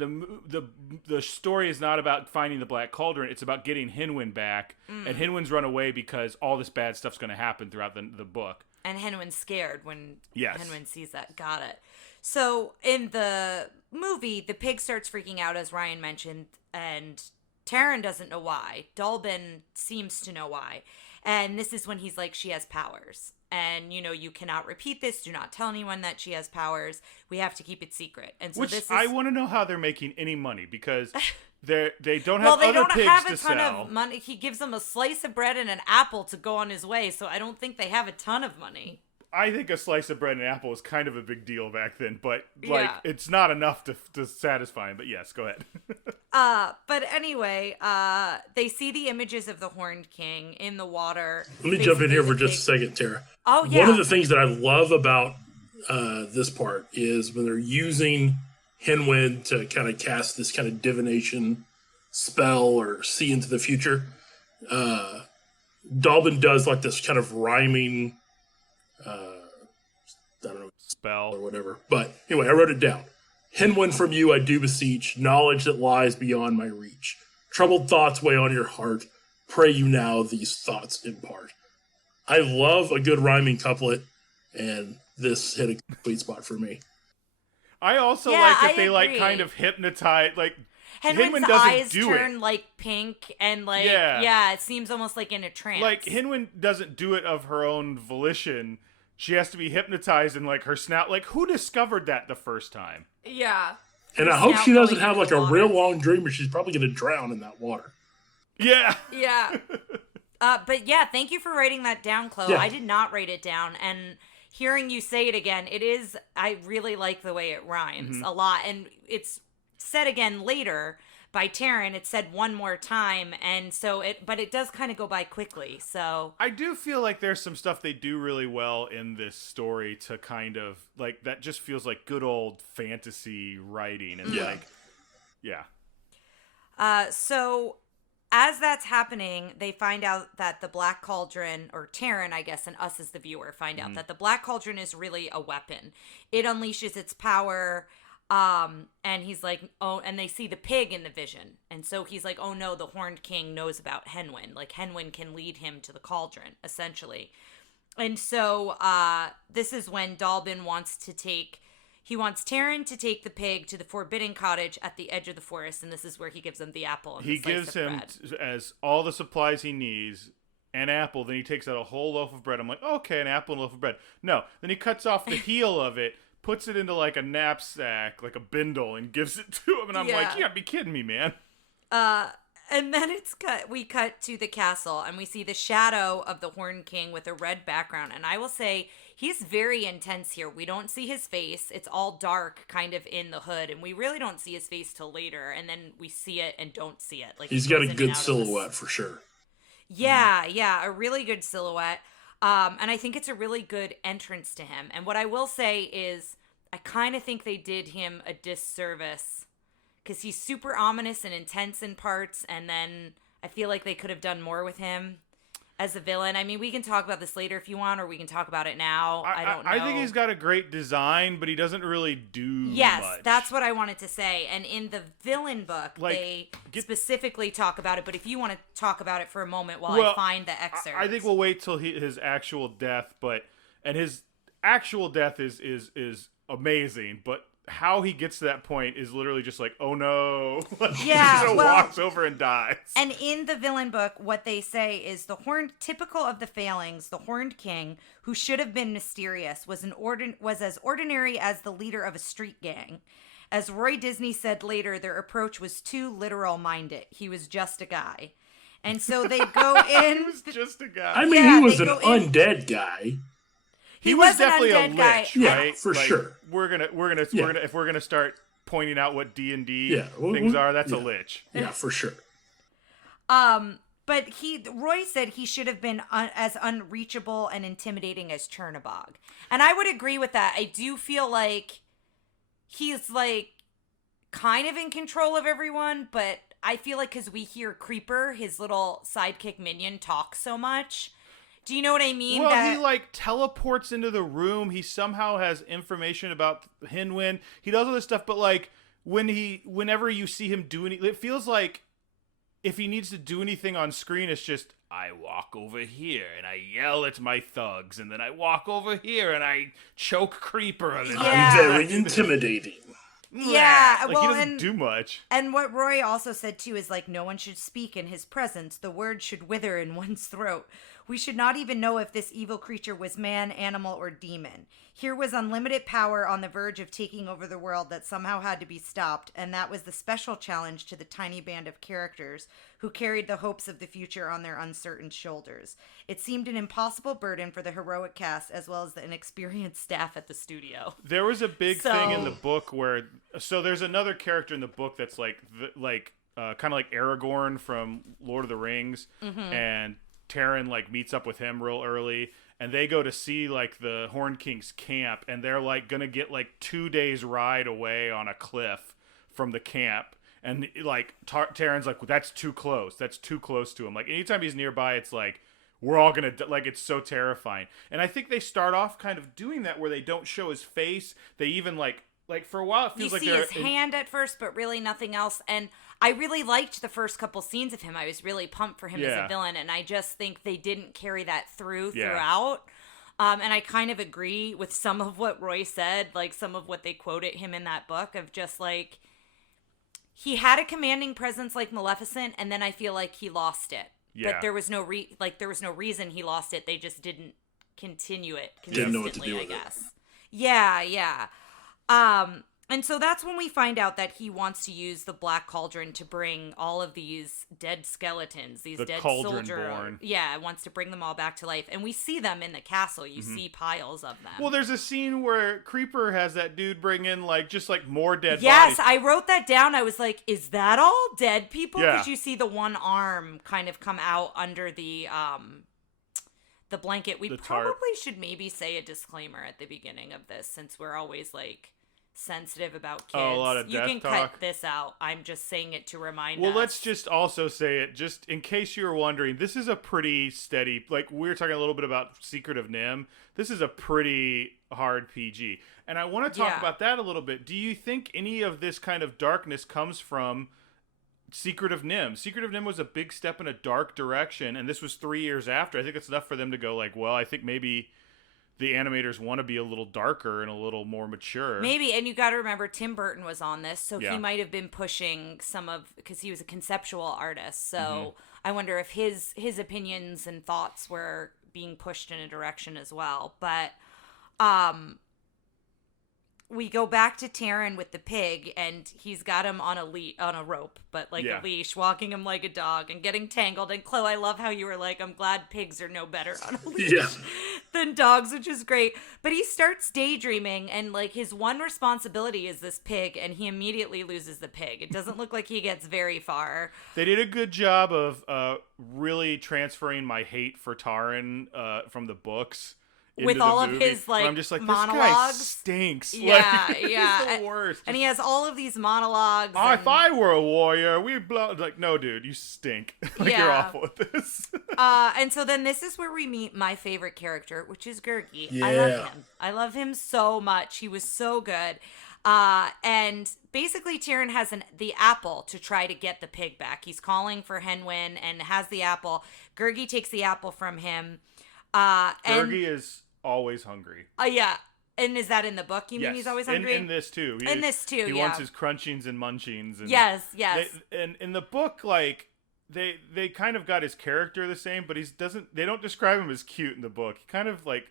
the story is not about finding the Black Cauldron, it's about getting Henwin back. And Henwin's run away because all this bad stuff's going to happen throughout the book. And Henwin's scared when Yes. Henwin sees that. Got it. So in the movie, the pig starts freaking out, as Ryan mentioned, and Taran doesn't know why. Dalbin seems to know why. And this is when he's like, she has powers. And, you cannot repeat this. Do not tell anyone that she has powers. We have to keep it secret. And so I want to know how they're making any money, because they don't have well, they other don't pigs have a to ton sell. of money. He gives them a slice of bread and an apple to go on his way. So I don't think they have a ton of money. I think a slice of bread and an apple was kind of a big deal back then, but like, Yeah. it's not enough to satisfy him. But yes, go ahead. But anyway, they see the images of the Horned King in the water. Let me jump in here for just a second, Tara. Oh, yeah. One of the things that I love about this part is when they're using Henwin to kind of cast this kind of divination spell or see into the future. Dalbin does like this kind of rhyming, I don't know, Spell or whatever. But anyway, I wrote it down. Henwin from you I do beseech, knowledge that lies beyond my reach. Troubled thoughts weigh on your heart. Pray you now these thoughts impart. I love a good rhyming couplet, and this hit a sweet spot for me. I also Yeah, like that I they like agree. kind of hypnotize, like, Henwin's Henwin doesn't eyes do turn it. like pink and like it seems almost like in a trance. Like, Henwin doesn't do it of her own volition. She has to be hypnotized in, like, her snout. Like, who discovered that the first time? Yeah. And I hope she doesn't have like a real long dream, or she's probably going to drown in that water. Yeah. Yeah. But yeah, thank you for writing that down, Chloe. Yeah. I did not write it down, and hearing you say it again, I really like the way it rhymes a lot, and it's said again later by Taran. It's said one more time, and so but it does kind of go by quickly, so. I do feel like there's some stuff they do really well in this story to kind of, like, that just feels like good old fantasy writing, and like, yeah. So as that's happening, they find out that the Black Cauldron, or Terran, I guess, and us as the viewer find out that the Black Cauldron is really a weapon. It unleashes its power, and he's like, oh, and they see the pig in the vision. And so he's like, oh no, the Horned King knows about Henwin. Like, Henwin can lead him to the cauldron, essentially. And so this is when Dalbin wants Terran to take the pig to the Forbidden Cottage at the edge of the forest, and this is where he gives him the apple and he the slice gives of him bread. as all the supplies he needs, an apple. Then he takes out a whole loaf of bread. I'm like, okay, an apple and a loaf of bread. No, then he cuts off the heel of it, puts it into like a knapsack, like a bindle, and gives it to him. And I'm like, you gotta be kidding me, man. And then we cut to the castle, and we see the shadow of the Horned King with a red background. And I will say, he's very intense here. We don't see his face. It's all dark kind of in the hood, and we really don't see his face till later. And then we see it and don't see it. Like, he's got a good silhouette for sure. Yeah, a really good silhouette. And I think it's a really good entrance to him. And what I will say is, I kind of think they did him a disservice, because he's super ominous and intense in parts, and then I feel like they could have done more with him as a villain. I mean, we can talk about this later if you want, or we can talk about it now. I don't know. I think he's got a great design, but he doesn't really do much. Yes, that's what I wanted to say. And in the villain book, they specifically talk about it, but if you want to talk about it for a moment while I find the excerpt. I think we'll wait till his actual death, and his actual death is amazing, but how he gets to that point is literally just like, oh no. He just walks over and dies. And in the villain book, what they say is typical of the failings, the Horned King, who should have been mysterious, was as ordinary as the leader of a street gang. As Roy Disney said later, their approach was too literal-minded. He was just a guy. And so they go in. He was just a guy. I mean, he was an undead guy. He was definitely a lich, right? Yeah, for sure. We're gonna if we're gonna start pointing out what D&D things are, that's a lich. Yeah, for sure. But Roy said he should have been as unreachable and intimidating as Chernabog, and I would agree with that. I do feel like he's like kind of in control of everyone, but I feel like because we hear Creeper, his little sidekick minion, talk so much. Do you know what I mean? Well, he like teleports into the room. He somehow has information about Henwin. He does all this stuff, but like whenever you see him do it feels like if he needs to do anything on screen, it's just, I walk over here and I yell at my thugs, and then I walk over here and I choke Creeper. And I'm very intimidating. Yeah, like, he doesn't do much. And what Roy also said too is like, no one should speak in his presence. The word should wither in one's throat. We should not even know if this evil creature was man, animal, or demon. Here was unlimited power on the verge of taking over the world that somehow had to be stopped, and that was the special challenge to the tiny band of characters who carried the hopes of the future on their uncertain shoulders. It seemed an impossible burden for the heroic cast as well as the inexperienced staff at the studio. There was a big thing in the book where, there's another character in the book that's like kind of like Aragorn from Lord of the Rings, and Terran like meets up with him real early, and they go to see like the Horned King's camp, and they're like gonna get like 2 days ride away on a cliff from the camp, and like Terran's like, well, that's too close to him. Like anytime he's nearby, it's like, we're all gonna like, it's so terrifying. And I think they start off kind of doing that where they don't show his face. They even like for a while it feels like you see his hand at first, but really nothing else. And I really liked the first couple scenes of him. I was really pumped for him as a villain, and I just think they didn't carry that throughout. And I kind of agree with some of what Roy said, like some of what they quoted him in that book of just like, he had a commanding presence like Maleficent, and then I feel like he lost it. But there was no reason he lost it. They just didn't continue it consistently, didn't know what to do with I guess. Yeah. And so that's when we find out that he wants to use the Black Cauldron to bring all of these dead skeletons, these dead soldiers. Yeah, wants to bring them all back to life. And we see them in the castle. You see piles of them. Well, there's a scene where Creeper has that dude bring in just more dead bodies. Yes, I wrote that down. I was like, is that all dead people? Because you see the one arm kind of come out under the blanket. We probably should maybe say a disclaimer at the beginning of this, since we're always like sensitive about kids. Oh, a lot of you death can talk. cut this out. I'm just saying it to remind us. Well, let's just also say it, just in case you were wondering, this is a pretty steady, like we were talking a little bit about Secret of NIMH. This is a pretty hard PG. And I want to talk about that a little bit. Do you think any of this kind of darkness comes from Secret of NIMH? Secret of NIMH was a big step in a dark direction, and this was 3 years after. I think it's enough for them to go like, well, I think maybe the animators want to be a little darker and a little more mature. Maybe, and you got to remember Tim Burton was on this, so Yeah. he might have been pushing some of, because he was a conceptual artist. So I wonder if his opinions and thoughts were being pushed in a direction as well. But we go back to Taran with the pig, and he's got him on a rope, but like a leash, walking him like a dog and getting tangled. And Chloe, I love how you were like, I'm glad pigs are no better on a leash than dogs, which is great. But he starts daydreaming, and like his one responsibility is this pig, and he immediately loses the pig. It doesn't look like he gets very far. They did a good job of really transferring my hate for Taran from the books with all of his like I'm just like, monologues. This guy stinks. Yeah, like, yeah. He's the worst. And he has all of these monologues. If I were a warrior, we'd blow. Like, no, dude, you stink. Like, you're awful at this. And so then this is where we meet my favorite character, which is Gurgi. Yeah. I love him. I love him so much. He was so good. And basically Taran has the apple to try to get the pig back. He's calling for Henwin and has the apple. Gurgi takes the apple from him. Gurgi is always hungry. Yeah. And is that in the book? You mean he's always hungry? In this too. He He wants his crunchings and munchings. And yes. And in the book, like they kind of got his character the same, but they don't describe him as cute in the book. He kind of like.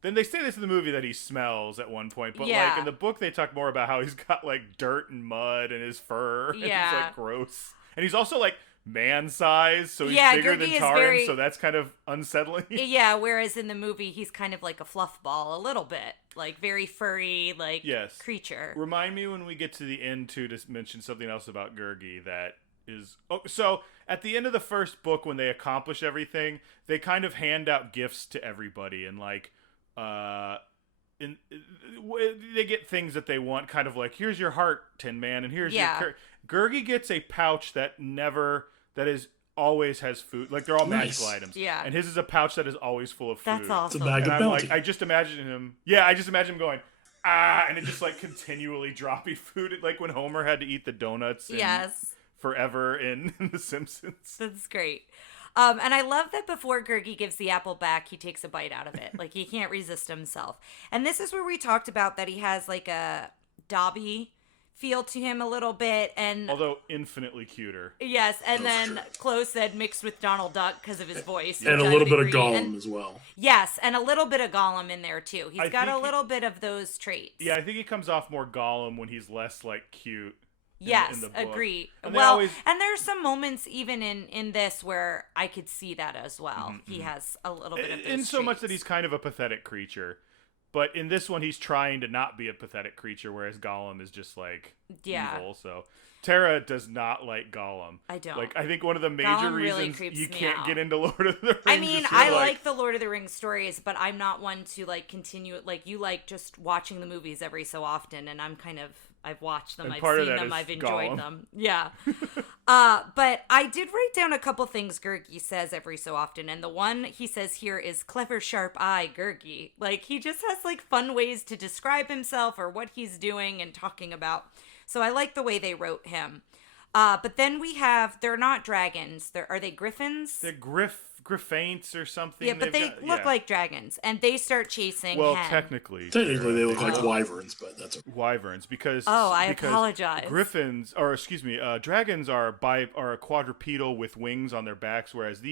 Then they say this in the movie that he smells at one point, but like in the book they talk more about how he's got like dirt and mud in his fur, and he's like gross, and he's also like man size, so he's bigger than Taran, so that's kind of unsettling. Yeah, whereas in the movie he's kind of like a fluff ball, a little bit like very furry, like creature. Remind me when we get to the end too to mention something else about Gurgi that is. Oh, so at the end of the first book, when they accomplish everything, they kind of hand out gifts to everybody, and like. They get things that they want, kind of like, here's your heart, Tin Man, and here's your Gurgi gets a pouch that always has food, like they're all magical items, and his is a pouch that is always full of food. That's awesome. It's a bag of bounty. Like, I just imagine him going and it just like continually dropping food, like when Homer had to eat the donuts forever in The Simpsons. That's great. And I love that before Gurgi gives the apple back, he takes a bite out of it. Like, he can't resist himself. And this is where we talked about that he has, like, a Dobby feel to him a little bit. And although infinitely cuter. Yes, and then Chloe said mixed with Donald Duck because of his voice. And a little bit of Gollum as well. Yes, and a little bit of Gollum in there, too. He's got a little bit of those traits. Yeah, I think he comes off more Gollum when he's less, like, cute. Yes, agree. And and there's some moments even in this where I could see that as well. Mm-hmm. He has a little bit of those in so traits. much that he's kind of a pathetic creature. But in this one, he's trying to not be a pathetic creature, whereas Gollum is just, like, evil. So Tara does not like Gollum. I don't. Like, I think one of the major Gollum reasons really you can't out. get into Lord of the Rings. I mean, I like the Lord of the Rings stories, but I'm not one to, like, continue it. Like, you like just watching the movies every so often, and I'm kind of... I've watched them, I've seen them, I've enjoyed them. Yeah. But I did write down a couple things Gurgi says every so often, and the one he says here is clever, sharp eye Gurgi. Like, he just has, like, fun ways to describe himself or what he's doing and talking about. So I like the way they wrote him. But then we have, they're not dragons. Are they griffins? They're Griffaints or something. Yeah, but they look like dragons, and they start chasing Hen. Technically they look like wyverns, but that's wyverns because I apologize. Dragons are quadrupedal with wings on their backs, whereas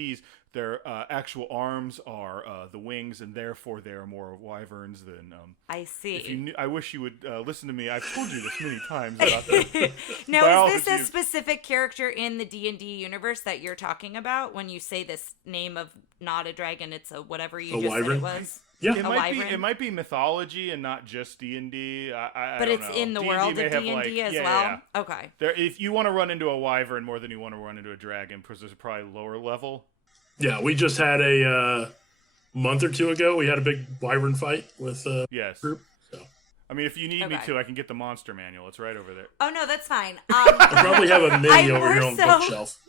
their actual arms are the wings, and therefore they are more wyverns than. I see. I wish you would listen to me. I've told you this many times. Now, is this a specific character in the D&D universe that you're talking about when you say this name of not a dragon? It's a whatever you just wyvern? said it was. Yeah, it might be mythology and not just D&D. But it's in the world of D&D as well. Yeah. Okay. If you want to run into a wyvern more than you want to run into a dragon, because there's probably lower level. Yeah, we just had a month or two ago. We had a big wyvern fight with a group. So. I mean, if you need me to, I can get the monster manual. It's right over there. Oh, no, that's fine. I probably have a mini over here on the bookshelf.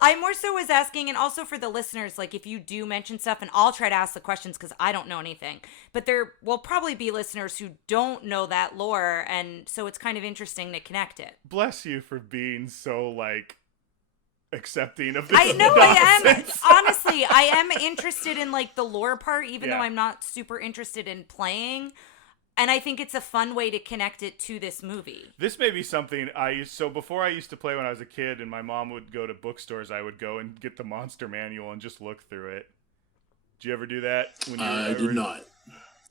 I more so was asking, and also for the listeners, like if you do mention stuff, and I'll try to ask the questions because I don't know anything, but there will probably be listeners who don't know that lore, and so it's kind of interesting to connect it. Bless you for being so, like, accepting of this. I know nonsense. I am. Honestly, I am interested in, like, the lore part, even though I'm not super interested in playing. And I think it's a fun way to connect it to this movie. This may be something so before I used to play when I was a kid and my mom would go to bookstores, I would go and get the monster manual and just look through it. Did you ever do that? I did not.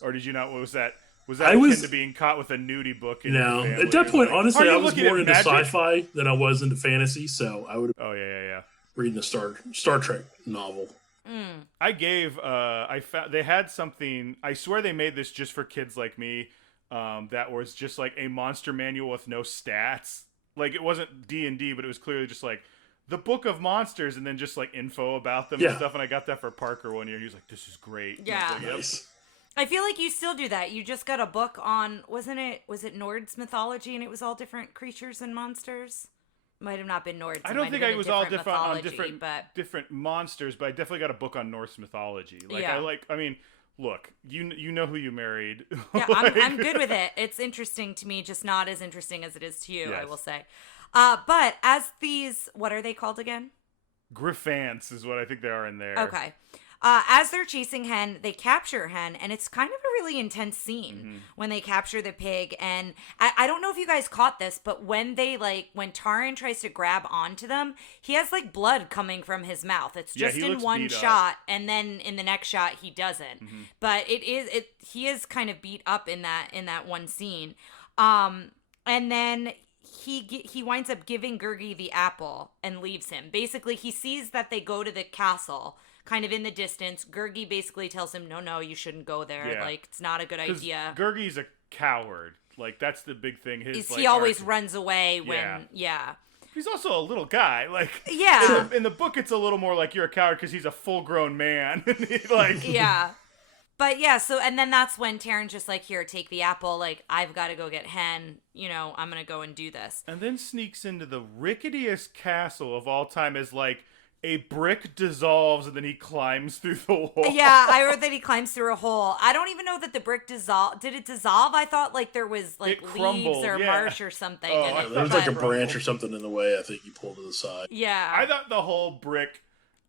Or did you not? What was that? Was that akin to being caught with a nudie book? No. At that point, honestly, I was more into sci-fi than I was into fantasy, so I would reading a Star Trek novel. I gave they had something, I swear they made this just for kids like me, that was just like a monster manual with no stats. Like it wasn't D&D, but it was clearly just like the Book of Monsters and then just like info about them and stuff. And I got that for Parker one year. He was like, "This is great." Yeah. Like, yep. Nice. I feel like you still do that. You just got a book on, was it Nord's mythology, and it was all different creatures and monsters? Might have not been Nord's. I don't think it was all different on different monsters, but I definitely got a book on Norse mythology. Like I mean, look, you know who you married. Yeah, I'm good with it. It's interesting to me, just not as interesting as it is to you, yes. I will say. But as these, what are they called again? Griffants is what I think they are in there. Okay. As they're chasing Hen, they capture Hen, and it's kind of a really intense scene when they capture the pig. And I don't know if you guys caught this, but when Taran tries to grab onto them, he has like blood coming from his mouth. It's just in one shot, and then in the next shot he doesn't. But he is kind of beat up in that one scene. And then he winds up giving Gurgi the apple and leaves him. Basically, he sees that they go to the castle kind of in the distance. Gurgi basically tells him, no, you shouldn't go there. Yeah. Like, it's not a good idea. Gurgi's a coward. Like, that's the big thing. He always runs away when, He's also a little guy. Like, in the book, it's a little more like you're a coward because he's a full-grown man. Yeah. But yeah, and then that's when Taran's just like, here, take the apple. Like, I've got to go get Hen. I'm going to go and do this. And then sneaks into the ricketiest castle of all time as, like, a brick dissolves and then he climbs through the wall. Yeah, I heard that he climbs through a hole. I don't even know that the brick dissolved. Did it dissolve? I thought like there was like leaves or marsh or something. Oh, there was like a branch or something in the way. I think you pulled to the side. Yeah. I thought the whole brick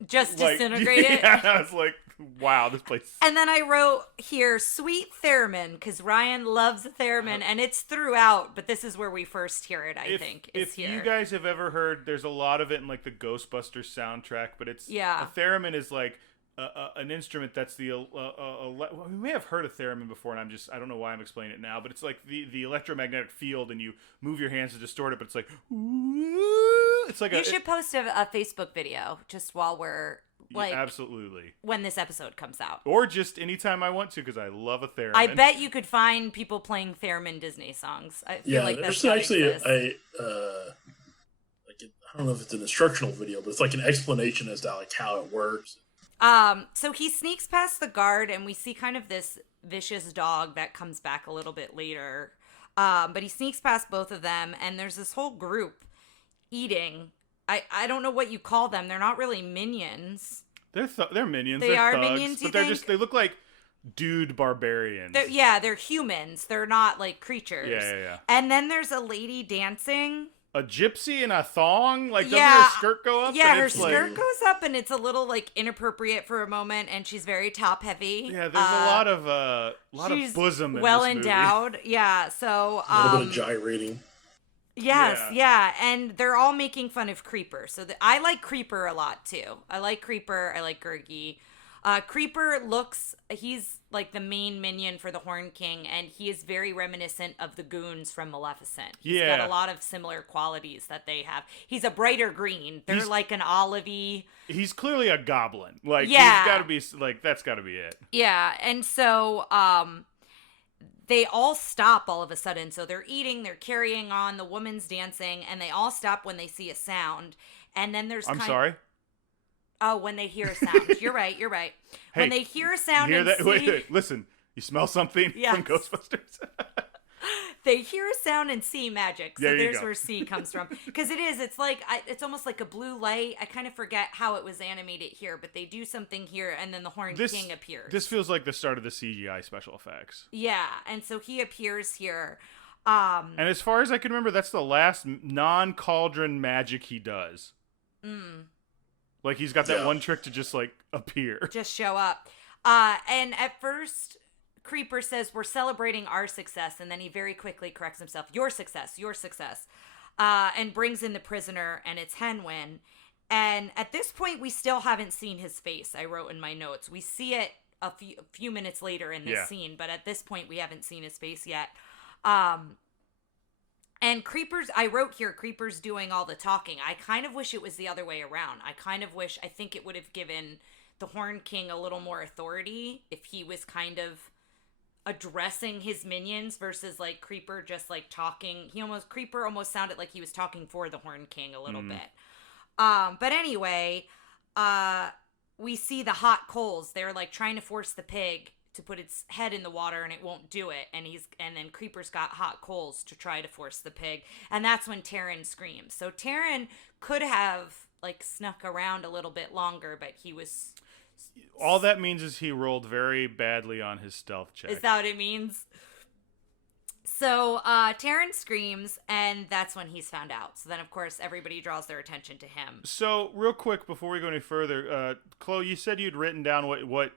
just disintegrated. Yeah, I was like, wow, this place. And then I wrote here, sweet theremin, because Ryan loves theremin, and it's throughout, but this is where we first hear it, I think. If you guys have ever heard, there's a lot of it in like the Ghostbusters soundtrack, but it's a theremin is like an instrument that's we may have heard of theremin before, and I don't know why I'm explaining it now, but it's like the electromagnetic field, and you move your hands to distort it, but it's like, it's like you should post a Facebook video just while we're like, absolutely, when this episode comes out, or just anytime I want to, because I love a theremin. I bet you could find people playing theremin Disney songs. I feel like there's actually I don't know if it's an instructional video, but it's like an explanation as to like how it works. So he sneaks past the guard, and we see kind of this vicious dog that comes back a little bit later. But he sneaks past both of them, and there's this whole group eating. I don't know what you call them. They're not really minions. They're minions. They're thugs, minions, but they look like dude barbarians. They're humans. They're not like creatures. Yeah. And then there's a lady dancing. A gypsy in a thong? Like, doesn't her skirt go up? Yeah, her skirt goes up, and it's a little, like, inappropriate for a moment, and she's very top-heavy. Yeah, there's a lot of bosom in this well endowed. Yeah, so... a little bit of gyrating. Yes, yeah, and they're all making fun of Creeper. So I like Creeper a lot, too. I like Creeper, I like Gurgi. Creeper he's like the main minion for the Horn King, and he is very reminiscent of the goons from Maleficent. He's got a lot of similar qualities that they have. He's a brighter green. They're like an olivey. He's clearly a goblin. Like, he's gotta be, like, that's gotta be it. Yeah, and so, they all stop all of a sudden. So they're eating, they're carrying on, the woman's dancing, and they all stop when they see a sound. And then there's sorry? Oh, when they hear a sound. You're right. Hey, when they hear a sound hear and that? see... Wait, listen. You smell something Yes. from Ghostbusters? They hear a sound and see magic. So There you there's go. where see comes from. Because it's like, it's almost like a blue light. I kind of forget how it was animated here, but they do something here, and then the Horned King appears. This feels like the start of the CGI special effects. Yeah, and so he appears here. And as far as I can remember, that's the last non-cauldron magic he does. Like, he's got that one trick to just, like, appear. Just show up. And at first, Creeper says, we're celebrating our success, and then he very quickly corrects himself. Your success. And brings in the prisoner, and it's Henwin. And at this point, we still haven't seen his face, I wrote in my notes. We see it a few minutes later in this scene, but at this point, we haven't seen his face yet. And I wrote here, Creeper's doing all the talking. I kind of wish it was the other way around. I think it would have given the Horned King a little more authority if he was kind of addressing his minions versus like Creeper just like talking. Creeper almost sounded like he was talking for the Horned King a little bit. But anyway, we see the hot coals. They're like trying to force the pig to put its head in the water, and it won't do it. And then Creeper's got hot coals to try to force the pig, and that's when Taran screams. So Taran could have like snuck around a little bit longer, but he was. All that means is he rolled very badly on his stealth check. Is that what it means? So Taran screams, and that's when he's found out. So then, of course, everybody draws their attention to him. So, real quick, before we go any further, Chloe, you said you'd written down what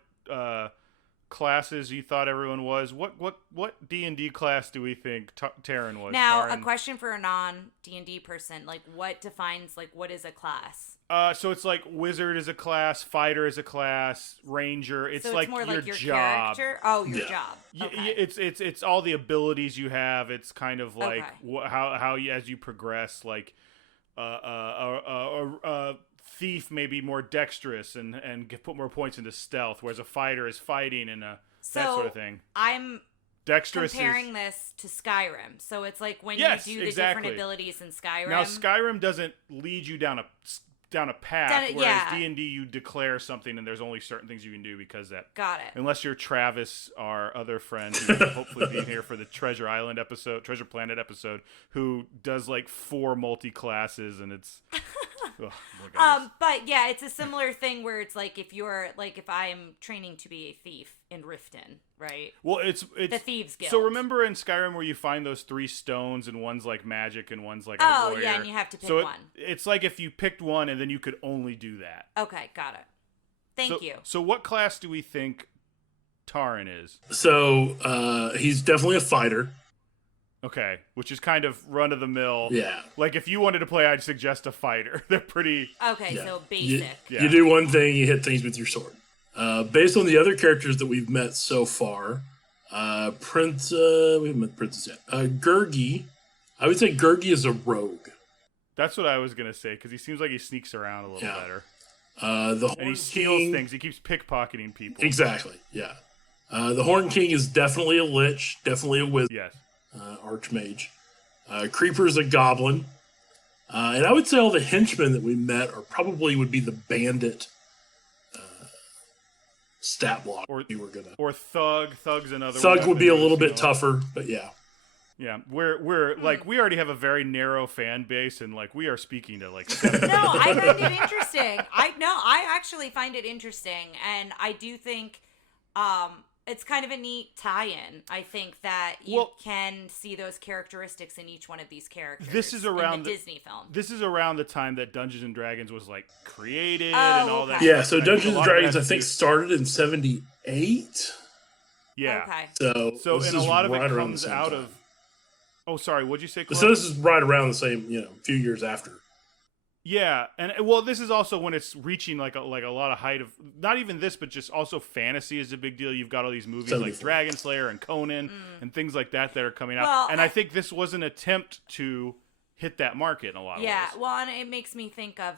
classes you thought everyone was. What D&D class do we think Taran was? Now, Taran? a question for a non-D&D person, like what defines, like what is a class? So it's like wizard is a class, fighter is a class, ranger. It's So like more your like your job. character? Oh, your job. Okay. It's all the abilities you have. It's kind of like Okay. how you, as you progress, like a thief may be more dexterous and put more points into stealth, whereas a fighter is fighting and that sort of thing. I'm Dexterous comparing this to Skyrim. So it's like when Yes, you do the exactly. different abilities in Skyrim. Now Skyrim doesn't lead you down a path, whereas yeah. D&D you declare something and there's only certain things you can do because that. Got it. Unless you're Travis, our other friend, who will hopefully be here for the Treasure Planet episode, who does like 4 multi-classes, and it's. Oh, my goodness. But yeah, it's a similar thing where it's like if I'm training to be a thief in Riften, right? Well, it's the Thieves Guild. So remember in Skyrim where you find those 3 stones and one's like magic and one's like a warrior? Yeah, and you have to pick one. It's like if you picked one and then you could only do that. Okay, got it. Thank you. So what class do we think Taran is? So he's definitely a fighter. Okay, which is kind of run of the mill. Yeah. Like if you wanted to play, I'd suggest a fighter. They're pretty. Okay, so basic. You do one thing, you hit things with your sword. Based on the other characters that we've met so far, we haven't met Princess yet. Gurgi, I would say Gurgi is a rogue. That's what I was gonna say because he seems like he sneaks around a little better. The Horned And he steals King, things. He keeps pickpocketing people. Exactly. Yeah. The Horned King is definitely a lich, definitely a wizard. Yes. Archmage. Creeper's a goblin. And I would say all the henchmen that we met would be the bandit stat block. Or Thug. Thug's another. Thug would be a little bit tougher, but yeah. Yeah, we're like we already have a very narrow fan base, and like we are speaking to like. No, I find it interesting. I actually find it interesting, and I do think it's kind of a neat tie-in. I think that you can see those characteristics in each one of these characters. This is around in the Disney film. This is around the time that Dungeons and Dragons was like created and all that. Yeah, so Dungeons and Dragons I think started in 1978. Yeah. Okay. So and a lot of right it comes out time. of. Oh, sorry. What'd you say, Chloe? So this is right around the same, few years after. Yeah, and this is also when it's reaching like a lot of height of not even this, but just also fantasy is a big deal. You've got all these movies like Dragon Slayer and Conan and things like that are coming out, and I think this was an attempt to hit that market in a lot of ways. Yeah, well, and it makes me think of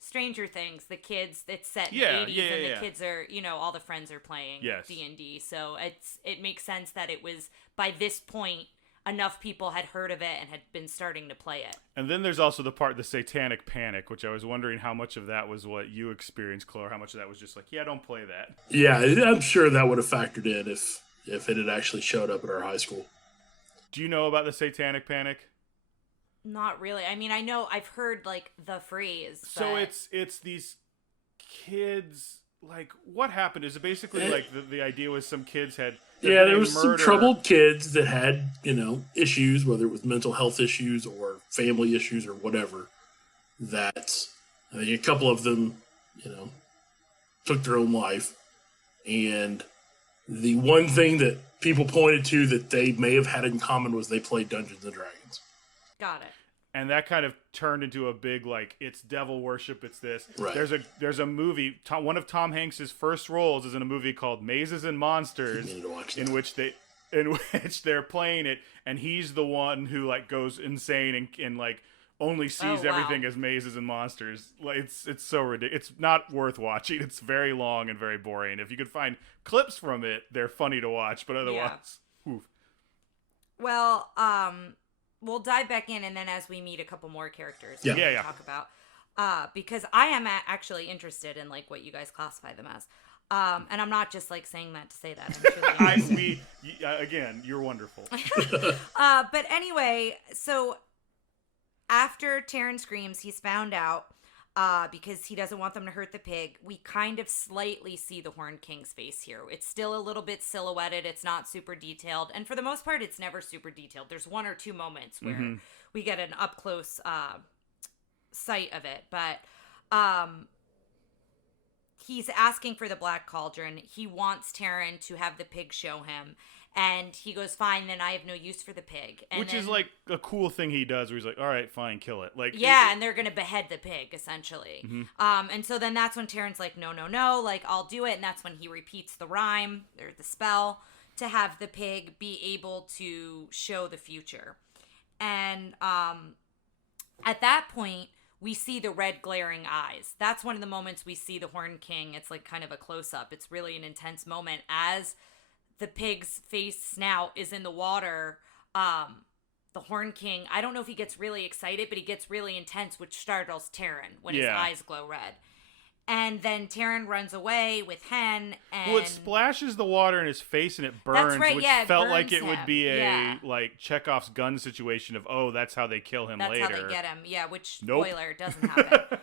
Stranger Things. The kids, it's set in the 80s, and the kids are, all the friends are playing D&D, so it makes sense that it was by this point. enough people had heard of it and had been starting to play it. And then there's also the satanic panic, which I was wondering how much of that was what you experienced, Chloe, or how much of that was just like, yeah, don't play that. Yeah, I'm sure that would have factored in if it had actually showed up at our high school. Do you know about the satanic panic? Not really. I mean, I know I've heard like the phrase. But... So it's these kids. Like, what happened? Is it basically like the idea was some kids had... Yeah, there was some troubled kids that had, issues, whether it was mental health issues or family issues or whatever, that I think a couple of them, took their own life. And the one thing that people pointed to that they may have had in common was they played Dungeons & Dragons. Got it. And that kind of turned into a big, like, it's devil worship, it's this. Right. There's a movie, one of Tom Hanks' first roles is in a movie called Mazes and Monsters, in which they're playing it, and he's the one who, like, goes insane and like, only sees everything as mazes and monsters. Like, it's so ridiculous. It's not worth watching. It's very long and very boring. If you could find clips from it, they're funny to watch, but otherwise, oof. Well, we'll dive back in, and then as we meet a couple more characters, we'll talk about. Because I am actually interested in like what you guys classify them as, and I'm not just like saying that to say that. I'm truly again, you're wonderful. But anyway, so after Taran screams, he's found out. Because he doesn't want them to hurt the pig. We kind of slightly see the Horned King's face here. It's still a little bit silhouetted. It's not super detailed. And for the most part, it's never super detailed. There's one or two moments where we get an up-close sight of it. But he's asking for the Black Cauldron. He wants Taran to have the pig show him. And he goes, fine, then I have no use for the pig. And Which is like a cool thing he does where he's like, all right, fine, kill it. Like, and they're going to behead the pig, essentially. And so then that's when Taran's like, no, like, I'll do it. And that's when he repeats the rhyme, or the spell, to have the pig be able to show the future. And at that point, we see the red glaring eyes. That's one of the moments we see the Horned King. It's like kind of a close-up. It's really an intense moment as... the pig's face snout is in the water. The Horned King, I don't know if he gets really excited, but he gets really intense, which startles Taran when his eyes glow red. And then Taran runs away with Hen. And well, it splashes the water in his face and it burns, that's right, which felt like it would be a like Chekhov's gun situation of, oh, that's how they kill him later. That's how they get him. Yeah, which, spoiler, doesn't happen.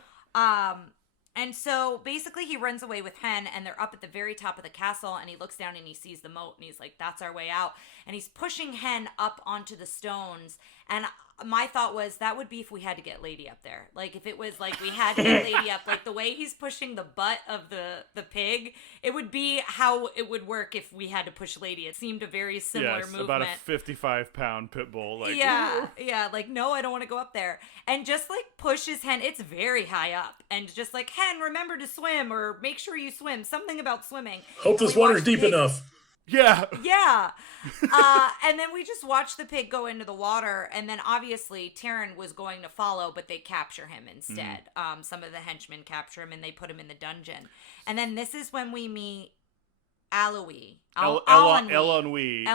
And so basically he runs away with Hen, and they're up at the very top of the castle, and he looks down and he sees the moat, and he's like, that's our way out. And he's pushing Hen up onto the stones. And my thought was that would be if we had to get Lady up there. Like if it was like we had to get Lady up, like the way he's pushing the butt of the pig, it would be how it would work if we had to push Lady. It seemed a very similar movement. About a 55-pound pit bull. Like, yeah, like, no, I don't want to go up there. And just like pushes Hen, it's very high up. And just like, Hen, remember to swim, or make sure you swim. Something about swimming. Hope this water's deep enough. Yeah. And then we just watch the pig go into the water, and then obviously Taran was going to follow, but they capture him instead. Some of the henchmen capture him, and they put him in the dungeon. And then this is when we meet Eloise. Eloise.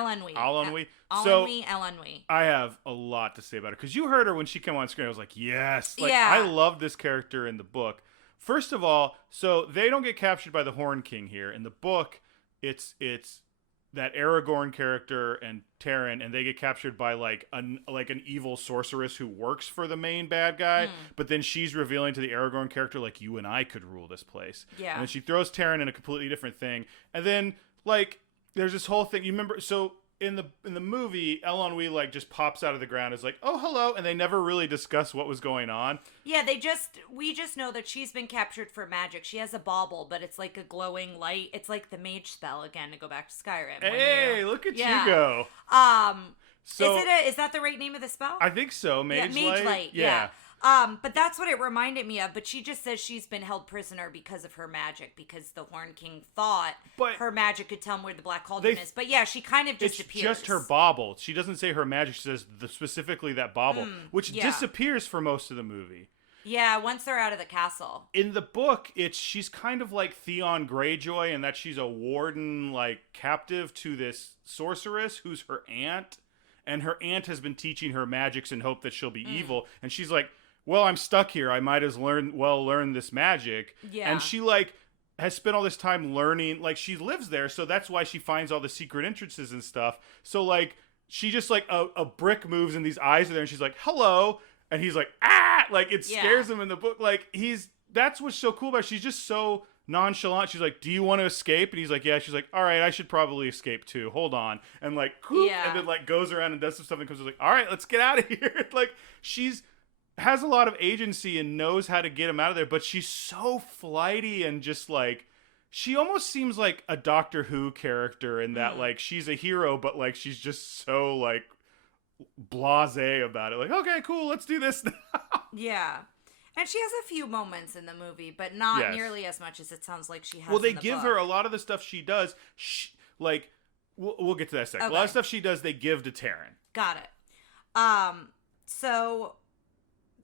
I have a lot to say about her, because you heard her when she came on screen. I was like, yes. Like, I love this character in the book. First of all, so they don't get captured by the Horned King here. In the book, it's that Aragorn character and Taran, and they get captured by like an evil sorceress who works for the main bad guy. But then she's revealing to the Aragorn character, like, you and I could rule this place. Yeah. And then she throws Taran in a completely different thing. And then like there's this whole thing. You remember? So in the movie, Eloise like just pops out of the ground, is like, oh, hello, and they never really discuss what was going on. Yeah, we just know that she's been captured for magic. She has a bauble, but it's like a glowing light. It's like the mage spell again, to go back to Skyrim. Hey, look at you go. So is that the right name of the spell? I think so. Mage light. Yeah. But that's what it reminded me of. But she just says she's been held prisoner because of her magic, because the Horned King thought her magic could tell him where the Black Cauldron is. But yeah, she kind of just appears. It's just her bauble. She doesn't say her magic. She says specifically that bauble, which disappears for most of the movie. Yeah, once they're out of the castle. In the book, she's kind of like Theon Greyjoy, in that she's a warden, like captive to this sorceress who's her aunt. and her aunt has been teaching her magics in hope that she'll be evil, and she's like, well, I'm stuck here. I might as well learn this magic. Yeah. And she like has spent all this time learning, like she lives there, so that's why she finds all the secret entrances and stuff. So like she just like a brick moves and these eyes are there and she's like, hello, and he's like, ah, like it scares him in the book. Like that's what's so cool about her. She's just so nonchalant. She's like, do you want to escape? And he's like, yeah. She's like, all right, I should probably escape too, hold on. And like whoop, and then like goes around and does some stuff and comes like, all right, let's get out of here. Like she's has a lot of agency and knows how to get him out of there, but she's so flighty and just like, she almost seems like a Doctor Who character in that like she's a hero, but like she's just so like blasé about it. Like, okay, cool, let's do this now. Yeah. And she has a few moments in the movie, but not nearly as much as it sounds like she has. Well, they in the give book. her a lot of the stuff she does. Like, we'll get to that in a second. Okay. A lot of stuff she does, they give to Taryn. Got it. So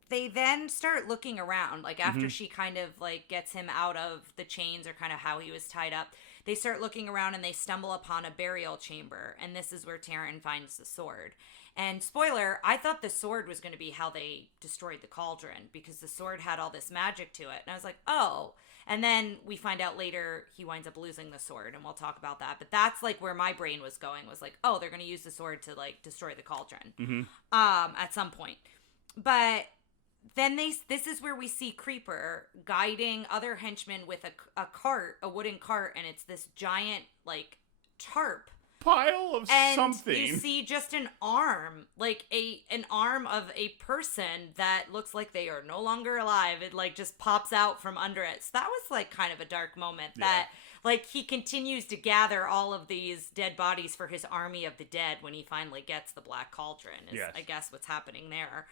they then start looking around, like after she kind of like gets him out of the chains or kind of how he was tied up. They start looking around and they stumble upon a burial chamber, and this is where Taryn finds the sword. And spoiler, I thought the sword was going to be how they destroyed the cauldron because the sword had all this magic to it. And I was like, oh. And then we find out later he winds up losing the sword, and we'll talk about that. But that's like where my brain was going, was like, oh, they're going to use the sword to like destroy the cauldron at some point. But then this is where we see Creeper guiding other henchmen with a cart, a wooden cart, and it's this giant like tarp Pile of and something. You see just an arm, like an arm of a person that looks like they are no longer alive. It like just pops out from under it. So that was like kind of a dark moment that like he continues to gather all of these dead bodies for his army of the dead when he finally gets the Black Cauldron is I guess what's happening there.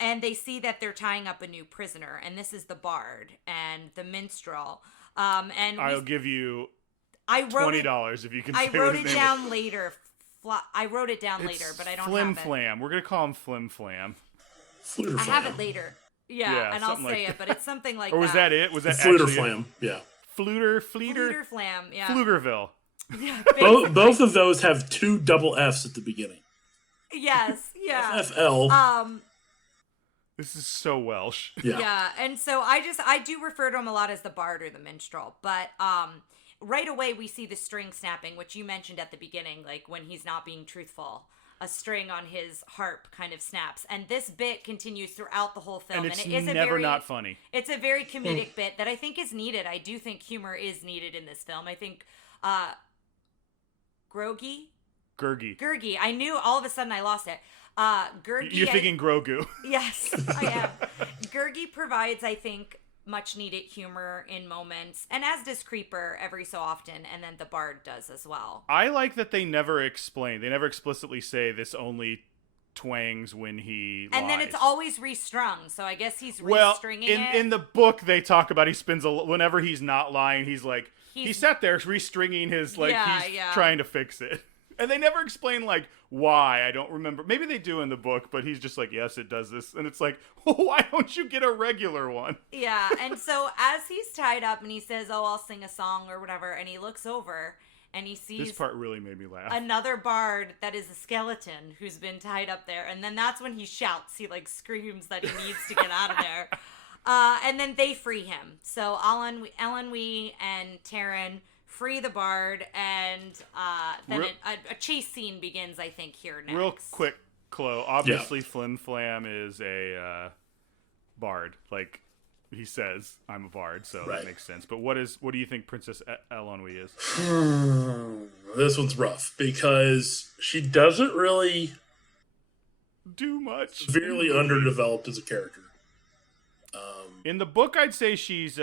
And they see that they're tying up a new prisoner, and this is the bard and the minstrel. And I'll give you $20 if you can. I wrote it down later. I wrote it down later, but I don't Flim have it. Flam. We're gonna call him Flim Flam. Fluter I Flam. have it later. Yeah, and I'll say it, but it's something like or was that it? Was that Fluter actually Flam? Yeah. Fluter Flam? Yeah. Pflugerville. Yeah, Both of those have two double F's at the beginning. Yes. Yeah. FL. This is so Welsh. Yeah, and so I do refer to him a lot as the bard or the minstrel, but right away we see the string snapping, which you mentioned at the beginning, like when he's not being truthful, a string on his harp kind of snaps, and this bit continues throughout the whole film, And it's it is never not funny. It's a very comedic bit that I think is needed. I do think humor is needed in this film. I think Gurgi. I knew all of a sudden I lost it. Gurgi. You're thinking Grogu. Yes, I am. Gurgi provides, I think, much needed humor in moments, and as does Creeper every so often, and then the bard does as well. I like that they never explain. They never explicitly say this only twangs when he lies. And then it's always restrung, so I guess he's restringing it. In the book, they talk about he spends whenever he's not lying, he's like, he sat there restringing his, like, he's trying to fix it. And they never explain, like, why. I don't remember. Maybe they do in the book, but he's just like, yes, it does this. And it's like, why don't you get a regular one? Yeah, and so as he's tied up and he says, oh, I'll sing a song or whatever, and he looks over and he sees... This part really made me laugh. Another bard that is a skeleton who's been tied up there. And then that's when he shouts. He, like, screams that he needs to get out of there. And then they free him. So Ellen Wee and Taryn free the bard, and then a chase scene begins, I think, here next. Real quick, Chloe. Obviously, Flim Flam is a bard. Like he says, I'm a bard, so that makes sense. But what do you think Princess Elonwy is? This one's rough because she doesn't really do much. Severely underdeveloped as a character. In the book, I'd say she's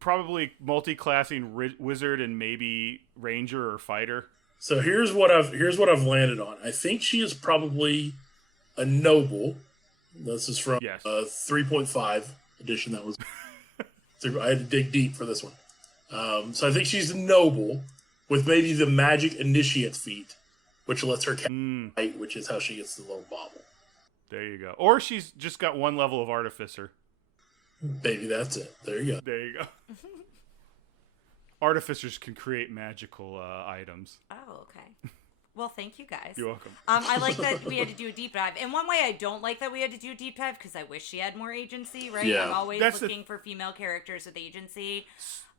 probably multi-classing wizard and maybe ranger or fighter. So here's what I've landed on. I think she is probably a noble. This is from 3.5 edition. That was I had to dig deep for this one. So I think she's a noble with maybe the magic initiate feat, which lets her fight, which is how she gets the little bauble. There you go. Or she's just got one level of artificer. Maybe that's it. There you go. There you go. Artificers can create magical items. Oh, okay. Well, thank you guys. You're welcome. I like that we had to do a deep dive. In one way, I don't like that we had to do a deep dive because I wish she had more agency, right? Yeah. I'm always looking for female characters with agency.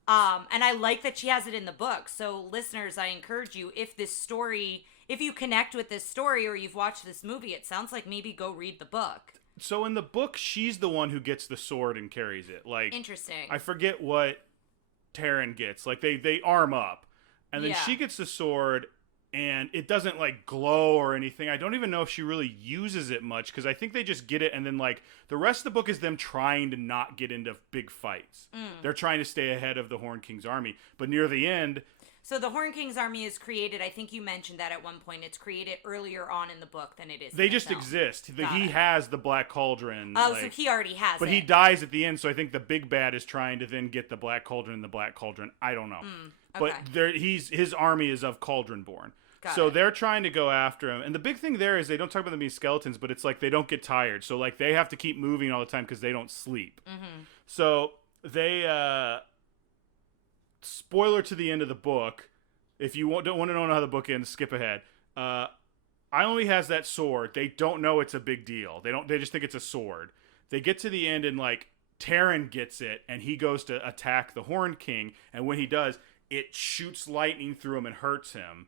And I like that she has it in the book. So, listeners, I encourage you, if you connect with this story or you've watched this movie, it sounds like maybe go read the book. So in the book, she's the one who gets the sword and carries it. Like, interesting. I forget what Taryn gets. Like, they arm up. And then she gets the sword, and it doesn't, like, glow or anything. I don't even know if she really uses it much, because I think they just get it, and then, like, the rest of the book is them trying to not get into big fights. They're trying to stay ahead of the Horn King's army. But near the end... So the Horn King's army is created, I think you mentioned that at one point, it's created earlier on in the book than it is They in the just film. exist. He has the Black Cauldron. Oh, so he already has it. But he dies at the end, so I think the big bad is trying to then get the Black Cauldron and the Black Cauldron. I don't know. Okay. But his army is of Cauldron born. So they're trying to go after him. And the big thing there is they don't talk about them being skeletons, but it's like they don't get tired. So like they have to keep moving all the time because they don't sleep. So they... spoiler to the end of the book. If you don't want to know how the book ends, skip ahead. Islandwe has that sword. They don't know it's a big deal. They just think it's a sword. They get to the end and like Taryn gets it and he goes to attack the Horn King. And when he does, it shoots lightning through him and hurts him.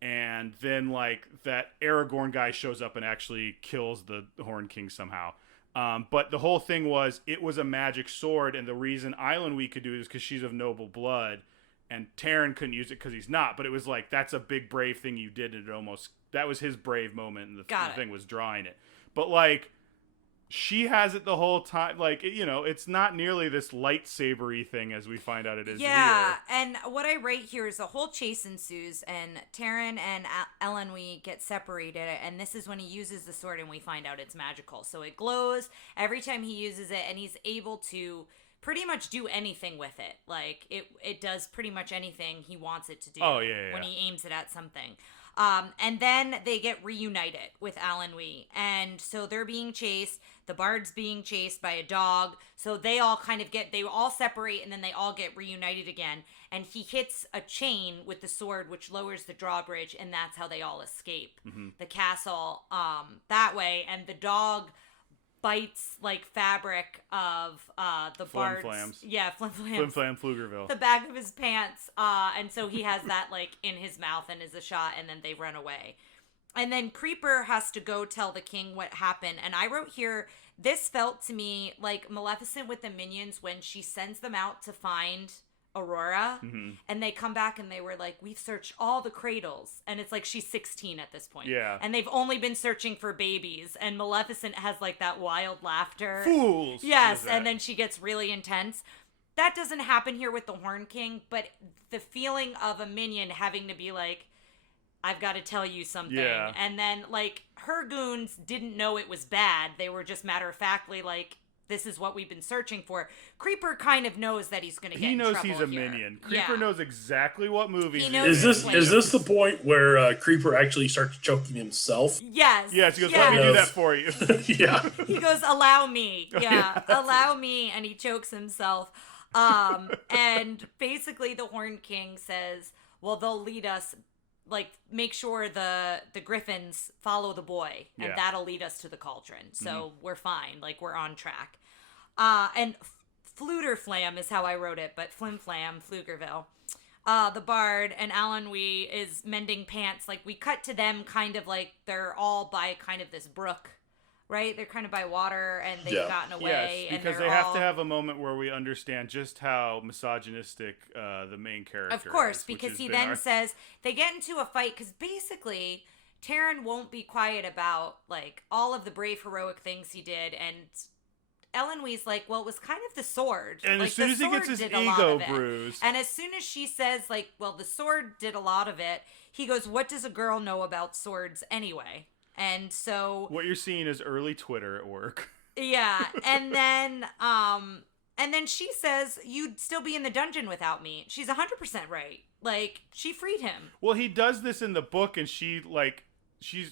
And then like that Aragorn guy shows up and actually kills the Horn King somehow. But the whole thing was it was a magic sword. And the reason Islandwe could do it is because she's of noble blood. And Taryn couldn't use it because he's not. But it was like, that's a big, brave thing you did. And that was his brave moment. And the thing was drawing it. But like, she has it the whole time. Like, you know, it's not nearly this lightsaber-y thing as we find out it is Yeah, here. and what I write here is a whole chase ensues. And Taryn and Ellenwe get separated. And this is when he uses the sword and we find out it's magical. So it glows every time he uses it. And he's able to... pretty much do anything with it. Like, it does pretty much anything he wants it to do. Oh, yeah. When he aims it at something. And then they get reunited with Ellenwe. And so they're being chased. The bard's being chased by a dog. So they all they all separate and then they all get reunited again. And he hits a chain with the sword, which lowers the drawbridge. And that's how they all escape the castle that way. And the dog... bites like fabric of the bard's flim flam Pflugerville, the back of his pants, and so he has that like in his mouth and is a shot, and then they run away. And then Creeper has to go tell the king what happened. And I wrote here, this felt to me like Maleficent with the minions when she sends them out to find Aurora, and they come back and they were like, we've searched all the cradles, and it's like she's 16 at this point, and they've only been searching for babies, and Maleficent has like that wild laughter, fools, yes, and then she gets really intense. That doesn't happen here with the Horn King, but the feeling of a minion having to be like, I've got to tell you something, and then like her goons didn't know it was bad, they were just matter-of-factly like, this is what we've been searching for. Creeper kind of knows that he's going to get in trouble. He knows he's a minion. Creeper knows exactly what movies he is. Is this the point where Creeper actually starts choking himself? Yes. Yes, he goes, let me do that for you. Yeah. He goes, allow me. Yeah, allow me, and he chokes himself. And basically the Horn King says, well, they'll lead us, like, make sure the griffins follow the boy, and that'll lead us to the cauldron. So we're fine. Like, we're on track. And Fluterflam is how I wrote it, but Flimflam, Pflugerville. The bard and Ellenwe is mending pants. Like, we cut to them kind of like they're all by kind of this brook, right? They're kind of by water, and they've gotten away. Yes, because they have to have a moment where we understand just how misogynistic the main character is. Of course, because he then says, they get into a fight, because basically, Taryn won't be quiet about, like, all of the brave, heroic things he did, and Ellenwe's like, well, it was kind of the sword. And like, as soon as he gets his ego bruised. And as soon as she says, like, well, the sword did a lot of it, he goes, what does a girl know about swords anyway? And so... what you're seeing is early Twitter at work. Yeah, and then she says, you'd still be in the dungeon without me. She's 100% right. Like, she freed him. Well, he does this in the book, and she, like, she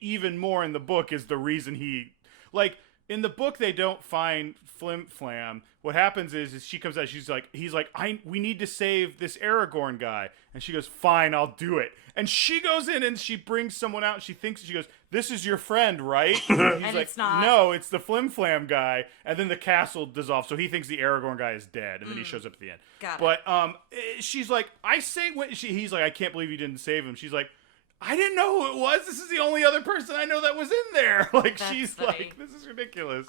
even more in the book is the reason he... like, In the book, they don't find Flim Flam. What happens is she comes out. He's like, we need to save this Aragorn guy, and she goes, fine, I'll do it. And she goes in and she brings someone out. And she goes, this is your friend, right? And he's and like, it's not. No, it's the Flim Flam guy. And then the castle dissolves, so he thinks the Aragorn guy is dead, and then he shows up at the end. Got it. But she's like, he's like, I can't believe you didn't save him. She's like, I didn't know who it was. This is the only other person I know that was in there. Like, That's she's funny. like, this is ridiculous.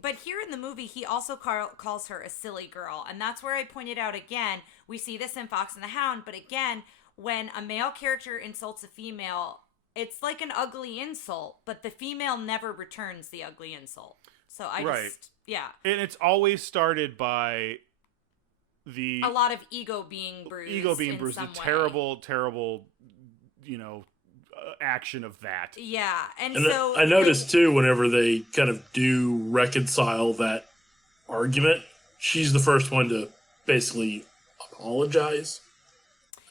But here in the movie, he also calls her a silly girl. And that's where I pointed out again, we see this in Fox and the Hound, but again, when a male character insults a female, it's like an ugly insult, but the female never returns the ugly insult. So yeah. And it's always started by a lot of ego being bruised. The terrible, action of that. Yeah. And so I noticed too, whenever they kind of do reconcile that argument, she's the first one to basically apologize.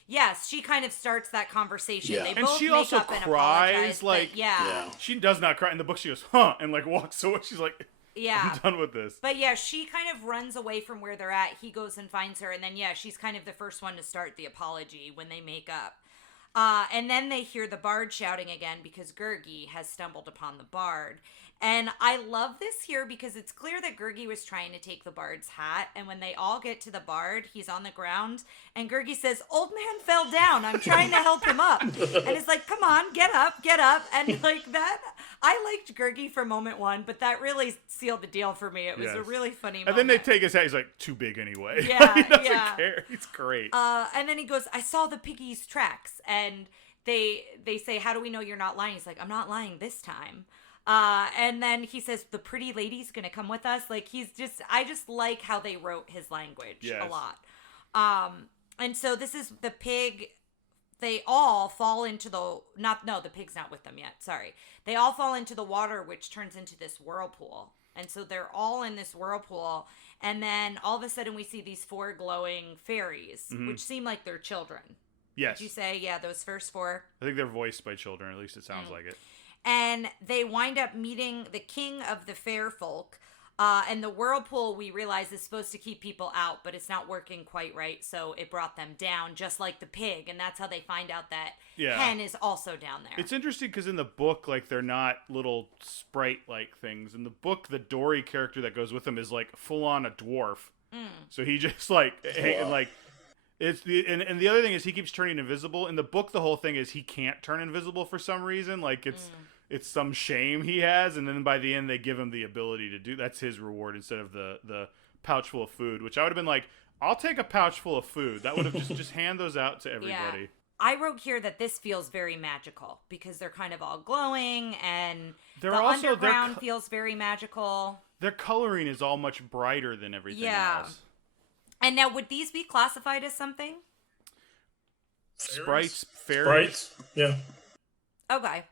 Yes, she kind of starts that conversation. Yeah. They And both she make also up and cries, apologize, like, but yeah. She does not cry. In the book, she goes, huh, and like walks away. She's like, yeah, I'm done with this. But yeah, she kind of runs away from where they're at. He goes and finds her, and then yeah, she's kind of the first one to start the apology when they make up. And then they hear the bard shouting again because Gurgi has stumbled upon the bard. And I love this here because it's clear that Gurgi was trying to take the bard's hat. And when they all get to the bard, he's on the ground. And Gurgi says, old man fell down. I'm trying to help him up. And it's like, come on, get up. And like that, I liked Gurgi for moment one, but that really sealed the deal for me. It was a really funny moment. And then they take his hat. He's like, too big anyway. Yeah, he doesn't care. He's great. And then he goes, I saw the piggy's tracks. And they say, how do we know you're not lying? He's like, I'm not lying this time. And then he says, the pretty lady's going to come with us. Like, I just like how they wrote his language a lot. And so this is the pig. They all fall into the pig's not with them yet. Sorry. They all fall into the water, which turns into this whirlpool. And so they're all in this whirlpool. And then all of a sudden we see these 4 glowing fairies, which seem like they're children. Yes. Did you say, yeah, those first 4? I think they're voiced by children. At least it sounds like it. And they wind up meeting the king of the fair folk. And the whirlpool, we realize, is supposed to keep people out, but it's not working quite right. So it brought them down, just like the pig. And that's how they find out that Hen is also down there. It's interesting because in the book, like, they're not little sprite-like things. In the book, the Dory character that goes with them is, like, full-on a dwarf. So he just, like, and the other thing is he keeps turning invisible. In the book, the whole thing is he can't turn invisible for some reason. Like, it's some shame he has, and then by the end they give him the ability to do. That's his reward instead of the pouch full of food, which I would have been like, I'll take a pouch full of food. That would have just hand those out to everybody. Yeah. I wrote here that this feels very magical because they're kind of all glowing, and the underground feels very magical. Their coloring is all much brighter than everything else. And now, would these be classified as something? Sprites, fairies. Yeah. Okay.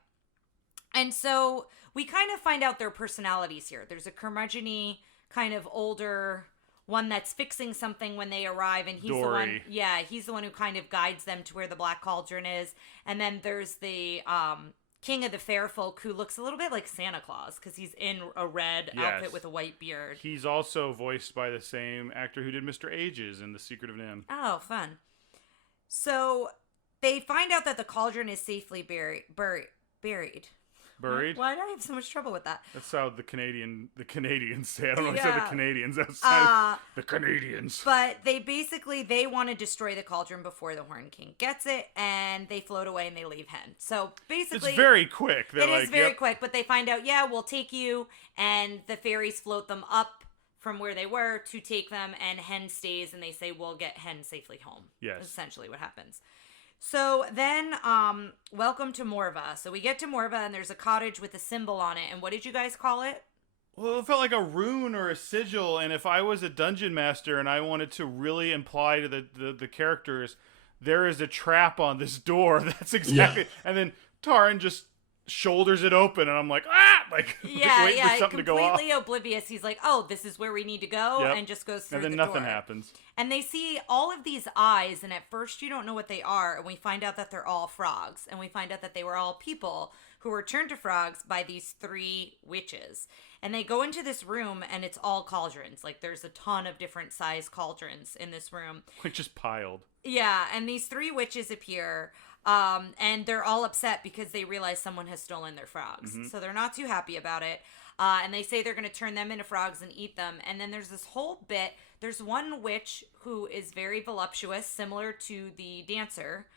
And so we kind of find out their personalities here. There's a curmudgeon-y, kind of older one that's fixing something when they arrive, and he's Dory. the one. Yeah, he's the one who kind of guides them to where the Black Cauldron is. And then there's the king of the fair folk who looks a little bit like Santa Claus because he's in a red outfit with a white beard. He's also voiced by the same actor who did Mr. Ages in The Secret of NIMH. Oh, fun. So they find out that the cauldron is safely buried. Buried? Why do I have so much trouble with that? That's how the Canadians say. I don't know if I said the Canadians. That's the Canadians. But they want to destroy the cauldron before the Horn King gets it, and they float away and they leave Hen. So basically, it's very quick. It is very quick, but they find out, we'll take you, and the fairies float them up from where they were to take them, and Hen stays, and they say, we'll get Hen safely home. Yes. That's essentially what happens. So then, welcome to Morva. So we get to Morva, and there's a cottage with a symbol on it. And what did you guys call it? Well, it felt like a rune or a sigil. And if I was a dungeon master and I wanted to really imply to the characters, there is a trap on this door. That's exactly. Yeah. And then Taran just shoulders it open, and I'm like, waiting for something to go off. Completely oblivious. He's like, oh, this is where we need to go, and just goes through the door. And then nothing happens. And they see all of these eyes, and at first you don't know what they are, and we find out that they're all frogs, and we find out that they were all people who who are turned to frogs by these 3 witches. And they go into this room, and it's all cauldrons. Like, there's a ton of different size cauldrons in this room. Like, just piled. Yeah, and these 3 witches appear, and they're all upset because they realize someone has stolen their frogs. Mm-hmm. So they're not too happy about it. And they say they're going to turn them into frogs and eat them. And then there's this whole bit. There's one witch who is very voluptuous, similar to the dancer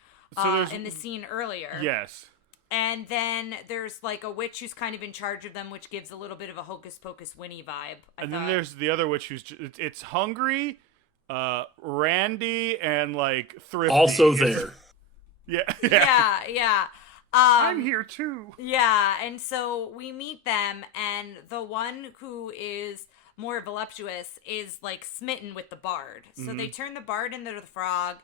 in the scene earlier. Yes. And then there's like a witch who's kind of in charge of them, which gives a little bit of a Hocus Pocus Winnie vibe. Then there's the other witch who's it's Hungry, Randy, and like Thrifty. Also there. Yeah. I'm here too. Yeah, and so we meet them, and the one who is more voluptuous is like smitten with the bard. So they turn the bard into the frog,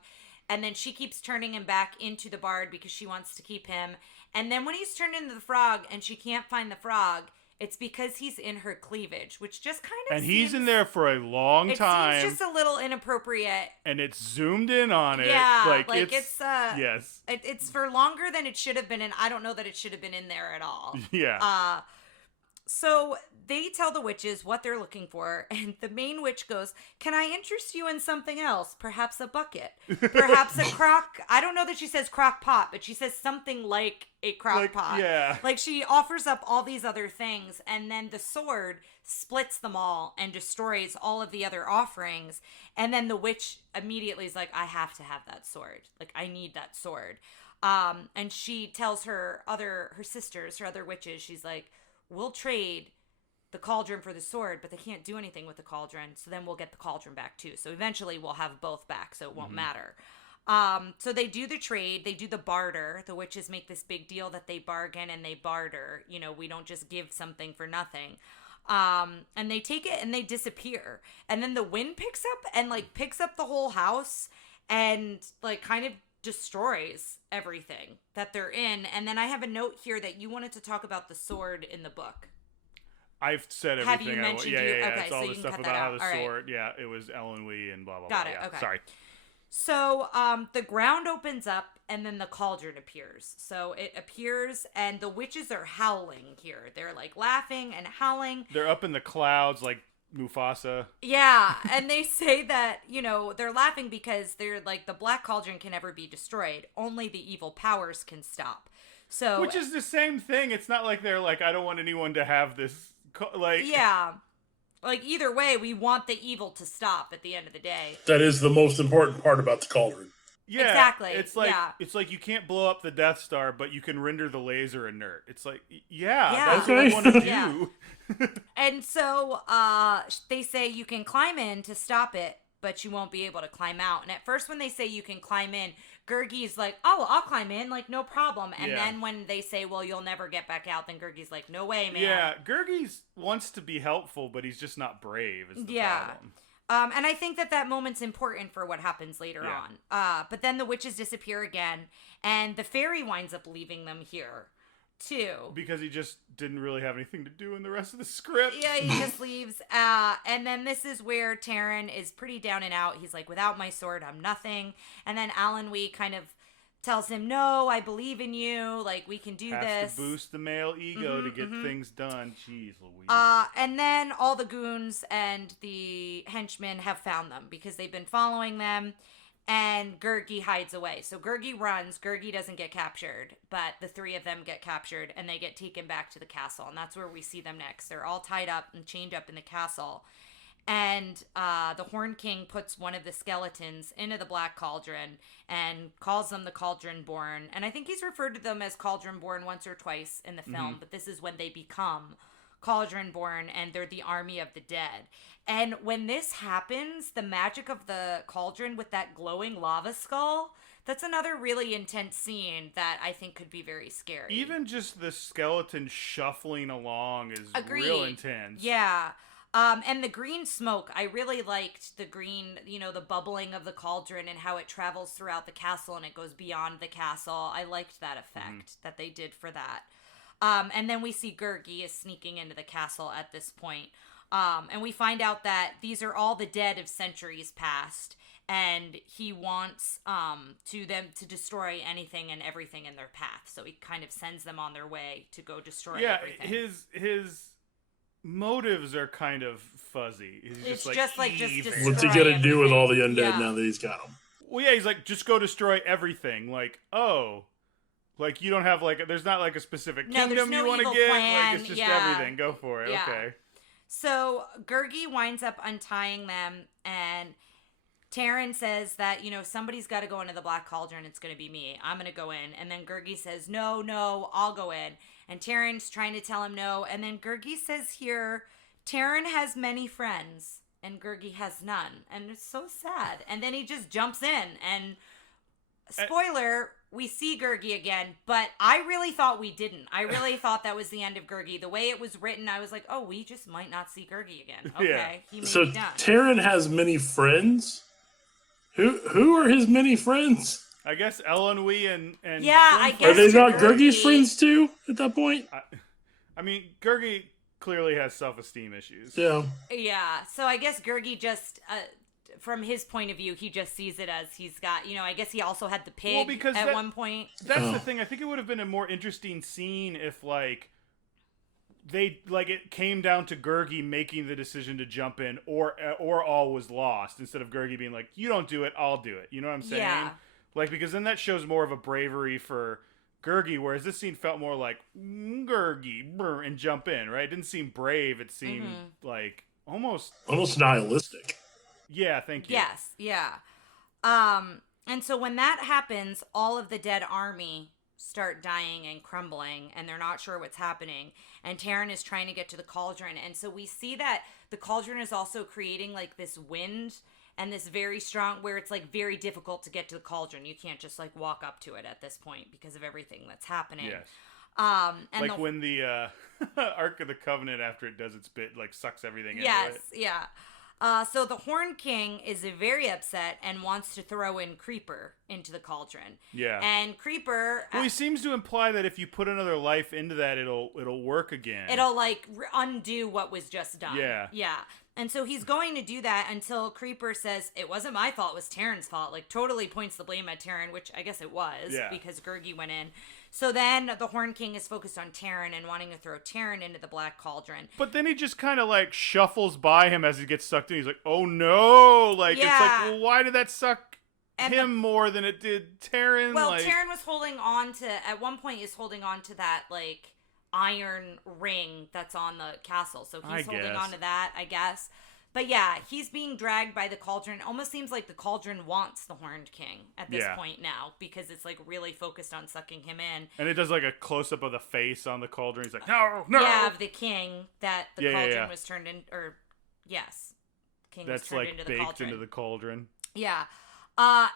and then she keeps turning him back into the bard because she wants to keep him. And then when he's turned into the frog and she can't find the frog, it's because he's in her cleavage, which just kind of he's in there for a long time. It seems just a little inappropriate. And it's zoomed in on it. Yeah, like it's yes. It's for longer than it should have been, and I don't know that it should have been in there at all. Yeah. So they tell the witches what they're looking for, and the main witch goes, "Can I interest you in something else? Perhaps a bucket, perhaps a crock." I don't know that she says crock pot, but she says something like a crock pot. Yeah. Like she offers up all these other things, and then the sword splits them all and destroys all of the other offerings. And then the witch immediately is like, "I have to have that sword. Like, I need that sword." And she tells her other witches, she's like, "We'll trade the cauldron for the sword, but they can't do anything with the cauldron, so then we'll get the cauldron back too. So eventually we'll have both back, so it won't matter." So they do the trade, they do the barter. The witches make this big deal that they bargain and they barter. You know, we don't just give something for nothing. And they take it and they disappear. And then the wind picks up and like picks up the whole house and like kind of destroys everything that they're in. And then I have a note here that you wanted to talk about the sword in the book. I've said everything. Have you mentioned yeah. Okay, it's all so the you stuff can about cut that how out. the All sword. Right. Yeah, it was Ellen Wee and blah blah Got blah. it. Yeah. Okay. Sorry. So the ground opens up and then the cauldron appears. So it appears and the witches are howling here. They're like laughing and howling. They're up in the clouds like Mufasa. Yeah, and they say that, you know, they're laughing because they're like, the Black Cauldron can never be destroyed. Only the evil powers can stop. So, which is the same thing. It's not like they're like, I don't want anyone to have this. Yeah. Like, either way, we want the evil to stop at the end of the day. That is the most important part about the cauldron. Yeah, exactly. It's like you can't blow up the Death Star, but you can render the laser inert. It's like, that's what I want to do. Yeah. And so they say you can climb in to stop it, but you won't be able to climb out. And at first when they say you can climb in, Gurgi's like, "Oh, I'll climb in, like, no problem." And then when they say, "Well, you'll never get back out," then Gurgi's like, "No way, man." Yeah, Gurgi wants to be helpful, but he's just not brave is the problem. And I think that moment's important for what happens later on. But then the witches disappear again, and the fairy winds up leaving them here, too. Because he just didn't really have anything to do in the rest of the script. Yeah, he just leaves. And then this is where Taran is pretty down and out. He's like, "Without my sword, I'm nothing." And then Alan Wee kind of tells him, "No, I believe in you. Like, we can do this." Has to boost the male ego to get things done. Jeez Louise. And then all the goons and the henchmen have found them because they've been following them. And Gurgi hides away. So Gurgi runs. Gurgi doesn't get captured. But the 3 of them get captured. And they get taken back to the castle. And that's where we see them next. They're all tied up and chained up in the castle. And the Horn King puts one of the skeletons into the Black Cauldron and calls them the Cauldron Born. And I think he's referred to them as Cauldron Born once or twice in the film. But this is when they become Cauldron Born and they're the army of the dead. And when this happens, the magic of the cauldron with that glowing lava skull, that's another really intense scene that I think could be very scary. Even just the skeleton shuffling along is real intense. Yeah. And the green smoke, I really liked the green, you know, the bubbling of the cauldron and how it travels throughout the castle and it goes beyond the castle. I liked that effect that they did for that. And then we see Gurgi is sneaking into the castle at this point. And we find out that these are all the dead of centuries past. and he wants to destroy anything and everything in their path. So he kind of sends them on their way to go destroy everything. His motives are kind of fuzzy. He's just destroy what's he gonna do with all the undead Yeah. now that he's got them? Well, yeah, he's like, just go destroy everything. Like, oh, like you don't have like, there's not like a specific kingdom you want to get. Plan. Like, it's just Yeah. everything. Go for it. Yeah. Okay. So Gurgi winds up untying them, and Taryn says that, somebody's got to go into the Black Cauldron. It's going to be me. I'm going to go in. And then Gurgi says, no, I'll go in. And Taryn's trying to tell him no. And then Gurgi says here, Taryn has many friends and Gurgi has none. And it's so sad. And then he just jumps in. And spoiler, we see Gurgi again. But I really thought we didn't. I really thought that was the end of Gurgi. The way it was written, I was like, oh, we just might not see Gurgi again. Okay, Yeah. he may So be done. Taryn has many friends? Who are his many friends? I guess Elonwy and Yeah, I Flim guess Are they to not Gurgi- Gurgi's friends too at that point? I mean, Gurgi clearly has self-esteem issues. Yeah. Yeah, so I guess Gurgi just, from his point of view, he just sees it as he's got, I guess he also had the pig because at that- one point. That's the thing. I think it would have been a more interesting scene if, like, it came down to Gurgi making the decision to jump in, or all was lost, instead of Gurgi being like, you don't do it, I'll do it. You know what I'm saying? Yeah. Like, because then that shows more of a bravery for Gurgi, whereas this scene felt more like, Gurgi, brr, and jump in, right? It didn't seem brave. It seemed like almost nihilistic. Yeah, thank you. Yes, yeah. And so when that happens, all of the dead army start dying and crumbling, and they're not sure what's happening. And Taryn is trying to get to the cauldron. And so we see that the cauldron is also creating like this wind and this very strong, where it's like very difficult to get to the cauldron. You can't just like walk up to it at this point because of everything that's happening. Yes. And Like when the Ark of the Covenant, after it does its bit, like sucks everything into it. yeah. So the Horn King is very upset and wants to throw in Creeper into the cauldron. Yeah. And Creeper, Well, he seems to imply that if you put another life into that, it'll work again. it'll like undo what was just done. Yeah. Yeah. And so he's going to do that until Creeper says, it wasn't my fault, it was Taryn's fault. Like, totally points the blame at Taryn, which I guess it was, because Gurgi went in. So then the Horn King is focused on Taryn and wanting to throw Taryn into the Black Cauldron. But then he just kind of like shuffles by him as he gets sucked in. He's like, "Oh no!" Like it's like, well, why did that suck him more than it did Taryn? Well, like, Taryn was holding on to, at one point, is holding on to that like iron ring that's on the castle. So he's holding on to that, I guess. But yeah, he's being dragged by the cauldron. Almost seems like the cauldron wants the Horned King at this point now, because it's like really focused on sucking him in. And it does like a close up of the face on the cauldron. He's like, no. Yeah, of the king that the cauldron was turned in, or yes, king that's was turned like into the baked cauldron. into the cauldron. Yeah,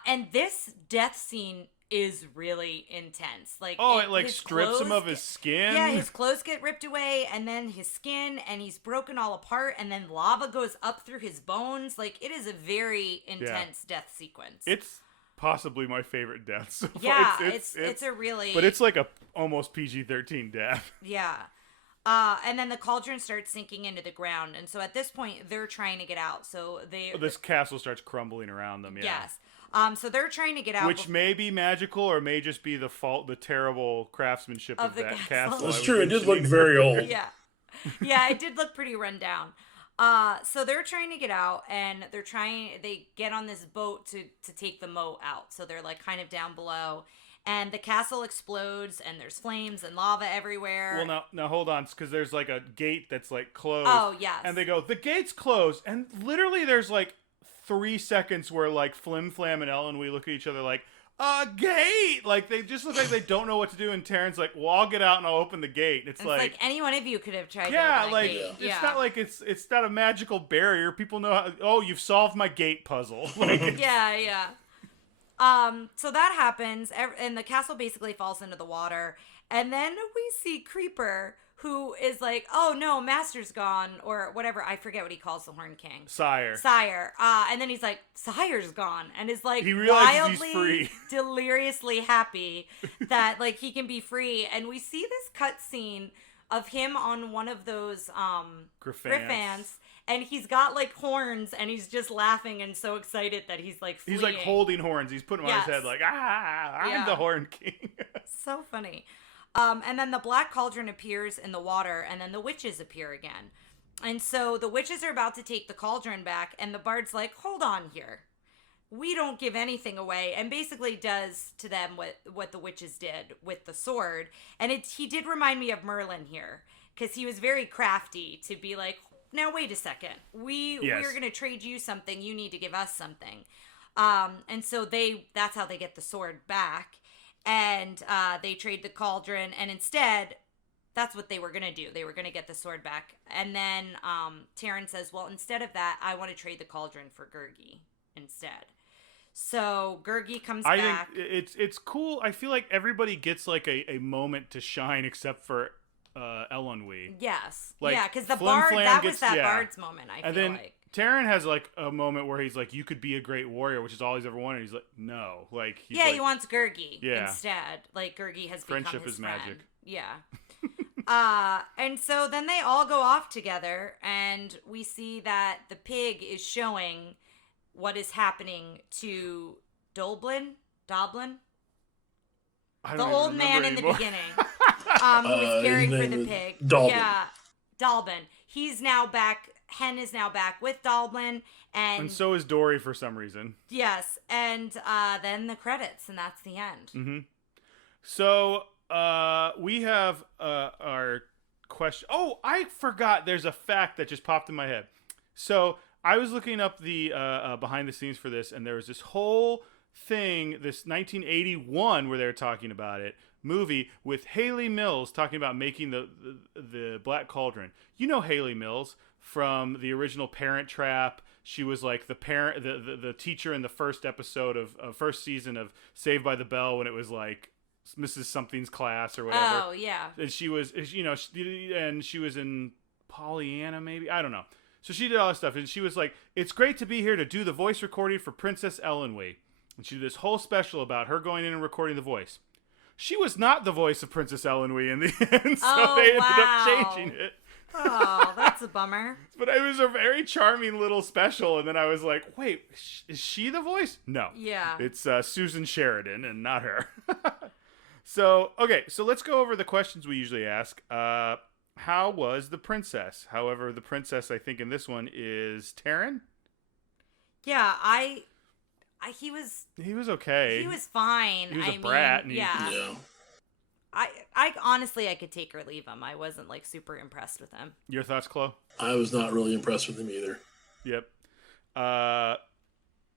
and this death scene is really intense. Like, it like strips him of his skin. Yeah, his clothes get ripped away, and then his skin, and he's broken all apart, and then lava goes up through his bones. Like, it is a very intense death sequence. It's possibly my favorite death so far. Yeah, it's a really... But it's like a almost PG-13 death. Yeah. And then the cauldron starts sinking into the ground, and so at this point, they're trying to get out. So this castle starts crumbling around them, Yes. So they're trying to get out. Which may be magical, or may just be the terrible craftsmanship of that castle. That's true. It did look very old. Yeah, it did look pretty run down. So they're trying to get out, and they get on this boat to take the moat out. So they're like kind of down below, and the castle explodes, and there's flames and lava everywhere. Well, now hold on, because there's like a gate that's like closed. Oh, yes. And they go, the gate's closed, and literally there's like 3 seconds where like Flim Flam and Ellen, we look at each other like, a gate! Like, they just look like they don't know what to do, and Taryn's like, well, I'll get out and I'll open the gate. It's like any one of you could have tried to open that like, gate. it's not like it's not a magical barrier. People know how, you've solved my gate puzzle. Like, yeah. So that happens, and the castle basically falls into the water, and then we see Creeper, who is like, oh no, Master's gone, or whatever, I forget what he calls the Horn King. Sire. And then he's like, Sire's gone, and is like he realizes wildly, he's free. deliriously happy that like he can be free, and we see this cutscene of him on one of those Griffins, And he's got like horns, and he's just laughing and so excited that he's like fleeing. He's like holding horns. He's putting them on his head like, I'm the Horn King. So funny. And then the Black Cauldron appears in the water, and then the witches appear again. And so the witches are about to take the cauldron back, and the bard's like, hold on here. We don't give anything away, and basically does to them what the witches did with the sword. And he did remind me of Merlin here, because he was very crafty to be like, now wait a second. We're going to trade you something. You need to give us something. And so that's how they get the sword back. And they trade the cauldron, and instead, that's what they were going to do. They were going to get the sword back. And then Taryn says, well, instead of that, I want to trade the cauldron for Gurgi instead. So Gurgi comes back. I think it's cool. I feel like everybody gets like a moment to shine except for Elenwe. Yes. Like, yeah, because the Flim bard, Flam that gets, was that bard's moment, I feel like. Taryn has like a moment where he's like, you could be a great warrior, which is all he's ever wanted. He's like, no. Like, he's he wants Gurgi Yeah. instead. Like, Gurgi has Friendship become his is friend. magic. Yeah. And so then they all go off together, and we see that the pig is showing what is happening to Doblin? The old man in the beginning. Who was caring for the pig. Dalbin. Yeah. Dalbin. He's now back. Hen is now back with Dalbin. And so is Dory for some reason. Yes. And then the credits, and that's the end. Mm-hmm. So we have our question. Oh, I forgot. There's a fact that just popped in my head. So I was looking up the behind the scenes for this, and there was this whole thing, this 1981, where they were talking about it, movie with Haley Mills talking about making the Black Cauldron. You know Haley Mills from the original Parent Trap. She was like the parent, the teacher in the first episode of first season of Saved by the Bell, when it was like Mrs. Something's class or whatever. Oh yeah. And she was, and she was in Pollyanna, maybe, I don't know. So she did all this stuff, and she was like, "It's great to be here to do the voice recording for Princess Elenwe." And she did this whole special about her going in and recording the voice. She was not the voice of Princess Elenwe in the end, so they ended up changing it. Oh, that's a bummer. But it was a very charming little special, and then I was like, wait, is she the voice? No. Yeah. It's Susan Sheridan and not her. So let's go over the questions we usually ask. How was the princess? However, the princess, I think, in this one is Taryn? Yeah, he was okay. He was fine. He was a brat. Yeah. I honestly, I could take or leave him. I wasn't like super impressed with him. Your thoughts, Chloe? I was not really impressed with him either. Yep.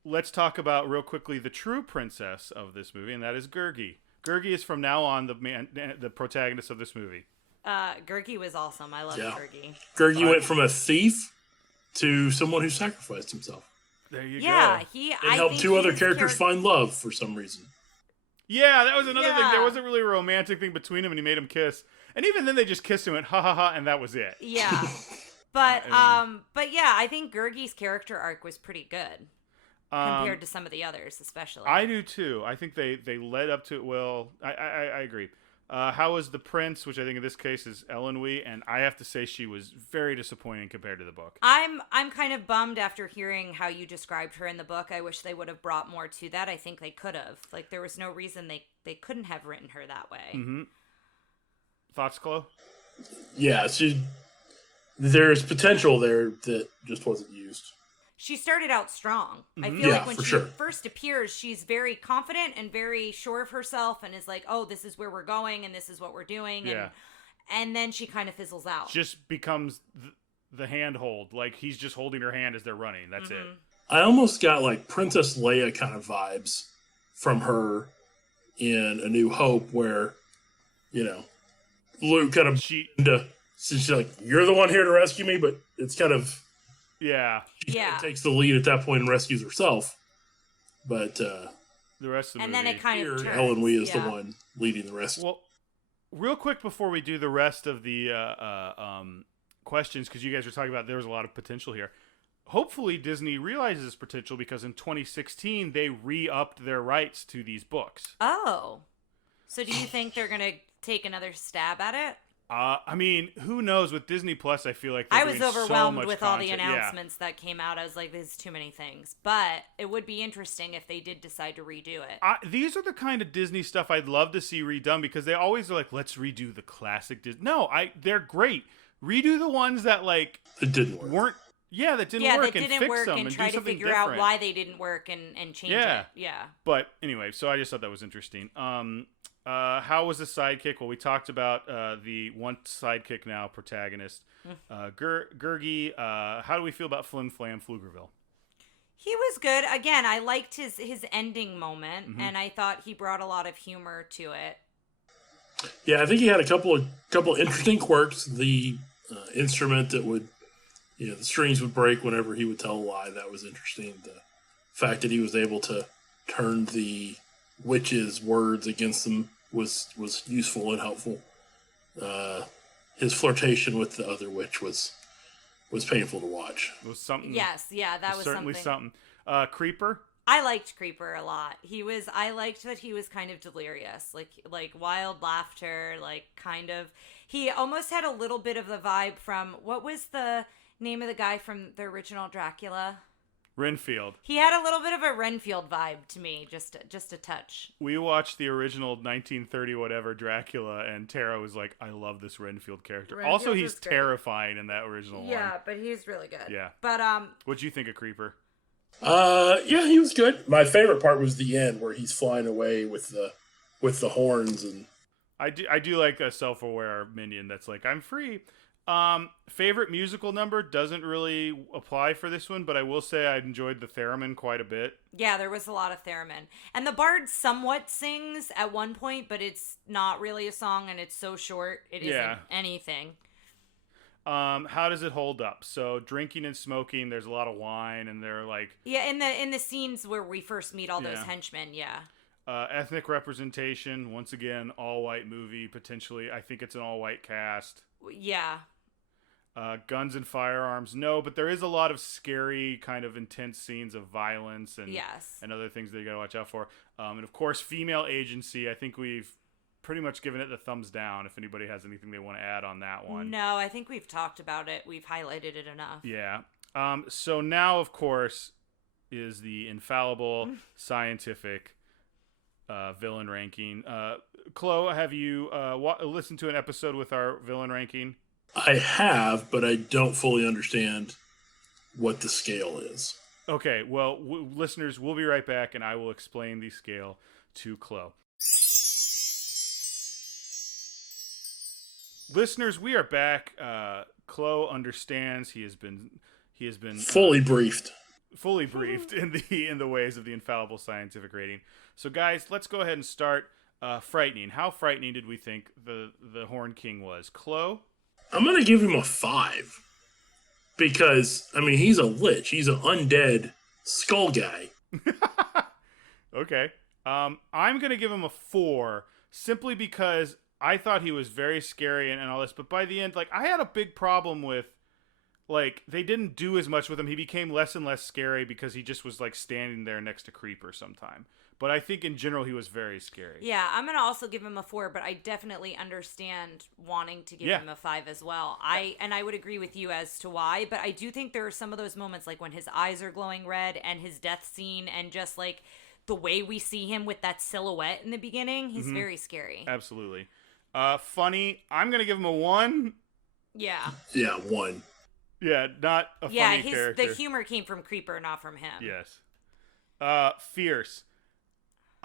Let's talk about real quickly the true princess of this movie, and that is Gurgi. Gurgi is from now on the protagonist of this movie. Gurgi was awesome. I love Gurgi. Gurgi went from a thief to someone who sacrificed himself. There you go. Yeah, and helped two other characters find love for some reason. Yeah, that was another thing. There wasn't really a romantic thing between them, and he made him kiss. And even then, they just kissed him and ha ha ha, and that was it. Yeah, but yeah, I think Gurgi's character arc was pretty good compared to some of the others, especially. I do too. I think they led up to it well. I agree. How was the prince, which I think in this case is Elenwe, and I have to say she was very disappointing compared to the book. I'm kind of bummed after hearing how you described her in the book. I wish they would have brought more to that. I think they could have. Like, there was no reason they couldn't have written her that way. Mm-hmm. Thoughts, Chloe? Yeah, there's potential there that just wasn't used. She started out strong. Mm-hmm. I feel like when she sure. first appears, she's very confident and very sure of herself and is like, oh, this is where we're going and this is what we're doing. Yeah. And then she kind of fizzles out. Just becomes the handhold. Like, he's just holding her hand as they're running. That's it. I almost got like Princess Leia kind of vibes from her in A New Hope, where, Luke kind of she's like, you're the one here to rescue me, but it's kind of she kind of takes the lead at that point and rescues herself. But the rest of the movie, then it kind of turns. Elenwe is the one leading the rescue. Well, real quick before we do the rest of the questions, because you guys were talking about there was a lot of potential here. Hopefully Disney realizes this potential, because in 2016 they re-upped their rights to these books. Oh. So do you think they're going to take another stab at it? I mean, who knows? With Disney Plus, I feel like I was doing overwhelmed so much with all the content. announcements that came out. I was like, "There's too many things." But it would be interesting if they did decide to redo it. These are the kind of Disney stuff I'd love to see redone because they always are like, "Let's redo the classic Disney." No, they're great. Redo the ones that like it didn't work. Weren't that didn't work and fix them and try do to figure different. out why they didn't work and change it. Yeah. But anyway, so I just thought that was interesting. How was the sidekick? Well, we talked about the one sidekick now protagonist, Gurgi. How do we feel about Flim Flam Pflugerville? He was good. Again, I liked his ending moment, and I thought he brought a lot of humor to it. Yeah, I think he had a couple interesting quirks. The instrument that would, the strings would break whenever he would tell a lie. That was interesting. The fact that he was able to turn the witch's words against them was useful and helpful. His flirtation with the other witch was painful to watch. It was something. Yes, yeah, that was certainly something. Creeper. I liked Creeper a lot. I liked that he was kind of delirious, like wild laughter, like kind of. He almost had a little bit of the vibe from, what was the name of the guy from the original Dracula? Renfield. He had a little bit of a Renfield vibe to me, just a touch. We watched the original 1930 whatever Dracula, and Tara was like, "I love this Renfield character." Renfield also, he's is great. terrifying in that original one. Yeah, but he's really good. Yeah. But what'd you think of Creeper? Yeah, he was good. My favorite part was the end where he's flying away with the horns, and I do like a self-aware minion that's like, "I'm free." Favorite musical number doesn't really apply for this one, but I will say I enjoyed the theremin quite a bit. Yeah, there was a lot of theremin. And the bard somewhat sings at one point, but it's not really a song, and it's so short, it isn't anything. How does it hold up? So drinking and smoking, there's a lot of wine, and they're like... Yeah, in the scenes where we first meet all those henchmen, yeah. Ethnic representation, once again, all-white movie, potentially. I think it's an all-white cast. Yeah. Guns and firearms, no, but there is a lot of scary, kind of intense scenes of violence and other things that you gotta watch out for. And of course, female agency. I think we've pretty much given it the thumbs down. If anybody has anything they want to add on that one, no, I think we've talked about it. We've highlighted it enough. Yeah. So now, of course, is the infallible scientific villain ranking. Chloe, have you listened to an episode with our villain ranking? I have, but I don't fully understand what the scale is. Okay, well, listeners, we'll be right back, and I will explain the scale to Chloe. Listeners, we are back. Chloe understands. He has been fully briefed in the ways of the infallible scientific rating. So, guys, let's go ahead and start. Frightening. How frightening did we think the Horn King was, Chloe? I'm going to give him a 5 because, I mean, he's a lich. He's an undead skull guy. Okay. I'm going to give him a 4 simply because I thought he was very scary and all this. But by the end, like, I had a big problem with, like, they didn't do as much with him. He became less and less scary because he just was, like, standing there next to Creeper sometime. But I think in general he was very scary. Yeah, I'm going to also give him a 4, but I definitely understand wanting to give him a 5 as well. I would agree with you as to why, but I do think there are some of those moments like when his eyes are glowing red and his death scene and just like the way we see him with that silhouette in the beginning, he's very scary. Absolutely. Funny, I'm going to give him a 1. Yeah. Yeah, 1. Yeah, not a funny character. The humor came from Creeper, not from him. Yes. Fierce.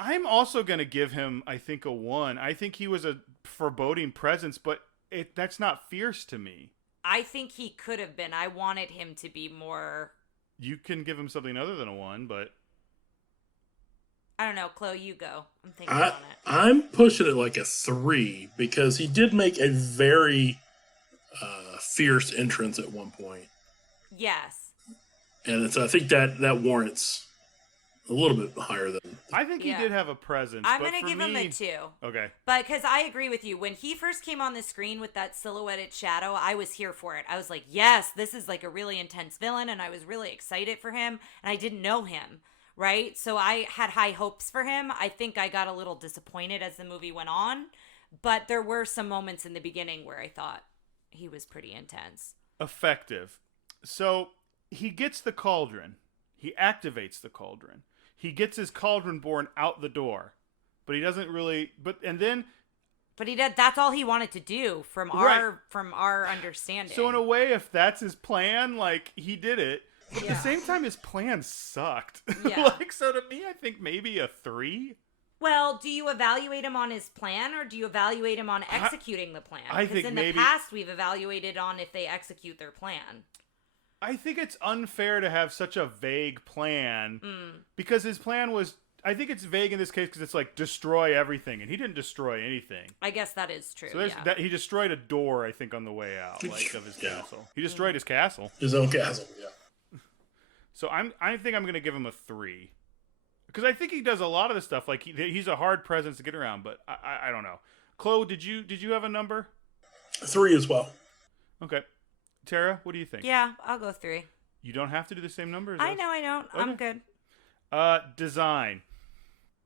I'm also going to give him, I think, a 1. I think he was a foreboding presence, but that's not fierce to me. I think he could have been. I wanted him to be more... You can give him something other than a 1, but... I don't know. Chloe, you go. I'm thinking on it. I'm pushing it like a 3 because he did make a very fierce entrance at one point. Yes. And I think that warrants... a little bit higher than... I think he did have a presence. I'm going to give him a 2. Okay. But because I agree with you. When he first came on the screen with that silhouetted shadow, I was here for it. I was like, yes, this is like a really intense villain, and I was really excited for him, and I didn't know him, right? So I had high hopes for him. I think I got a little disappointed as the movie went on. But there were some moments in the beginning where I thought he was pretty intense. Effective. So he gets the cauldron. He activates the cauldron. He gets his cauldron born out the door. But he doesn't really... But he did. That's all he wanted to do from our understanding. So in a way, if that's his plan, like, he did it. But at the same time, his plan sucked. Yeah. So to me, I think maybe a 3. Well, do you evaluate him on his plan, or do you evaluate him on executing the plan? I think the past, we've evaluated on if they execute their plan. I think it's unfair to have such a vague plan because his plan was... I think it's vague in this case because it's like destroy everything, and he didn't destroy anything. I guess that is true. So he destroyed a door, I think, on the way out, like of his castle. He destroyed his castle. His own castle, yeah. So I think I'm gonna give him a 3 because I think he does a lot of the stuff. Like he's a hard presence to get around, but I don't know. Chloe, did you have a number? 3 as well. Okay, Tara, what do you think? Yeah, I'll go 3. You don't have to do the same number. I know. Okay. I'm good. Design.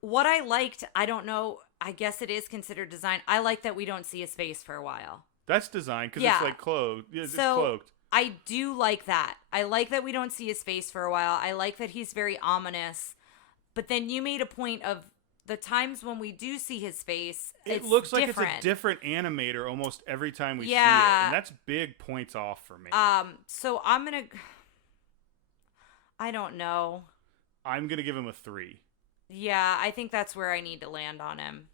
What I liked, I don't know, I guess it is considered design. I like that we don't see his face for a while. That's design because it's like cloaked. Yeah, it's cloaked. I do like that. I like that we don't see his face for a while. I like that he's very ominous. But then you made a point of the times when we do see his face, it looks like it's a different animator almost every time we see it. And that's big points off for me. So I'm going to... I don't know. I'm going to give him a 3. Yeah, I think that's where I need to land on him.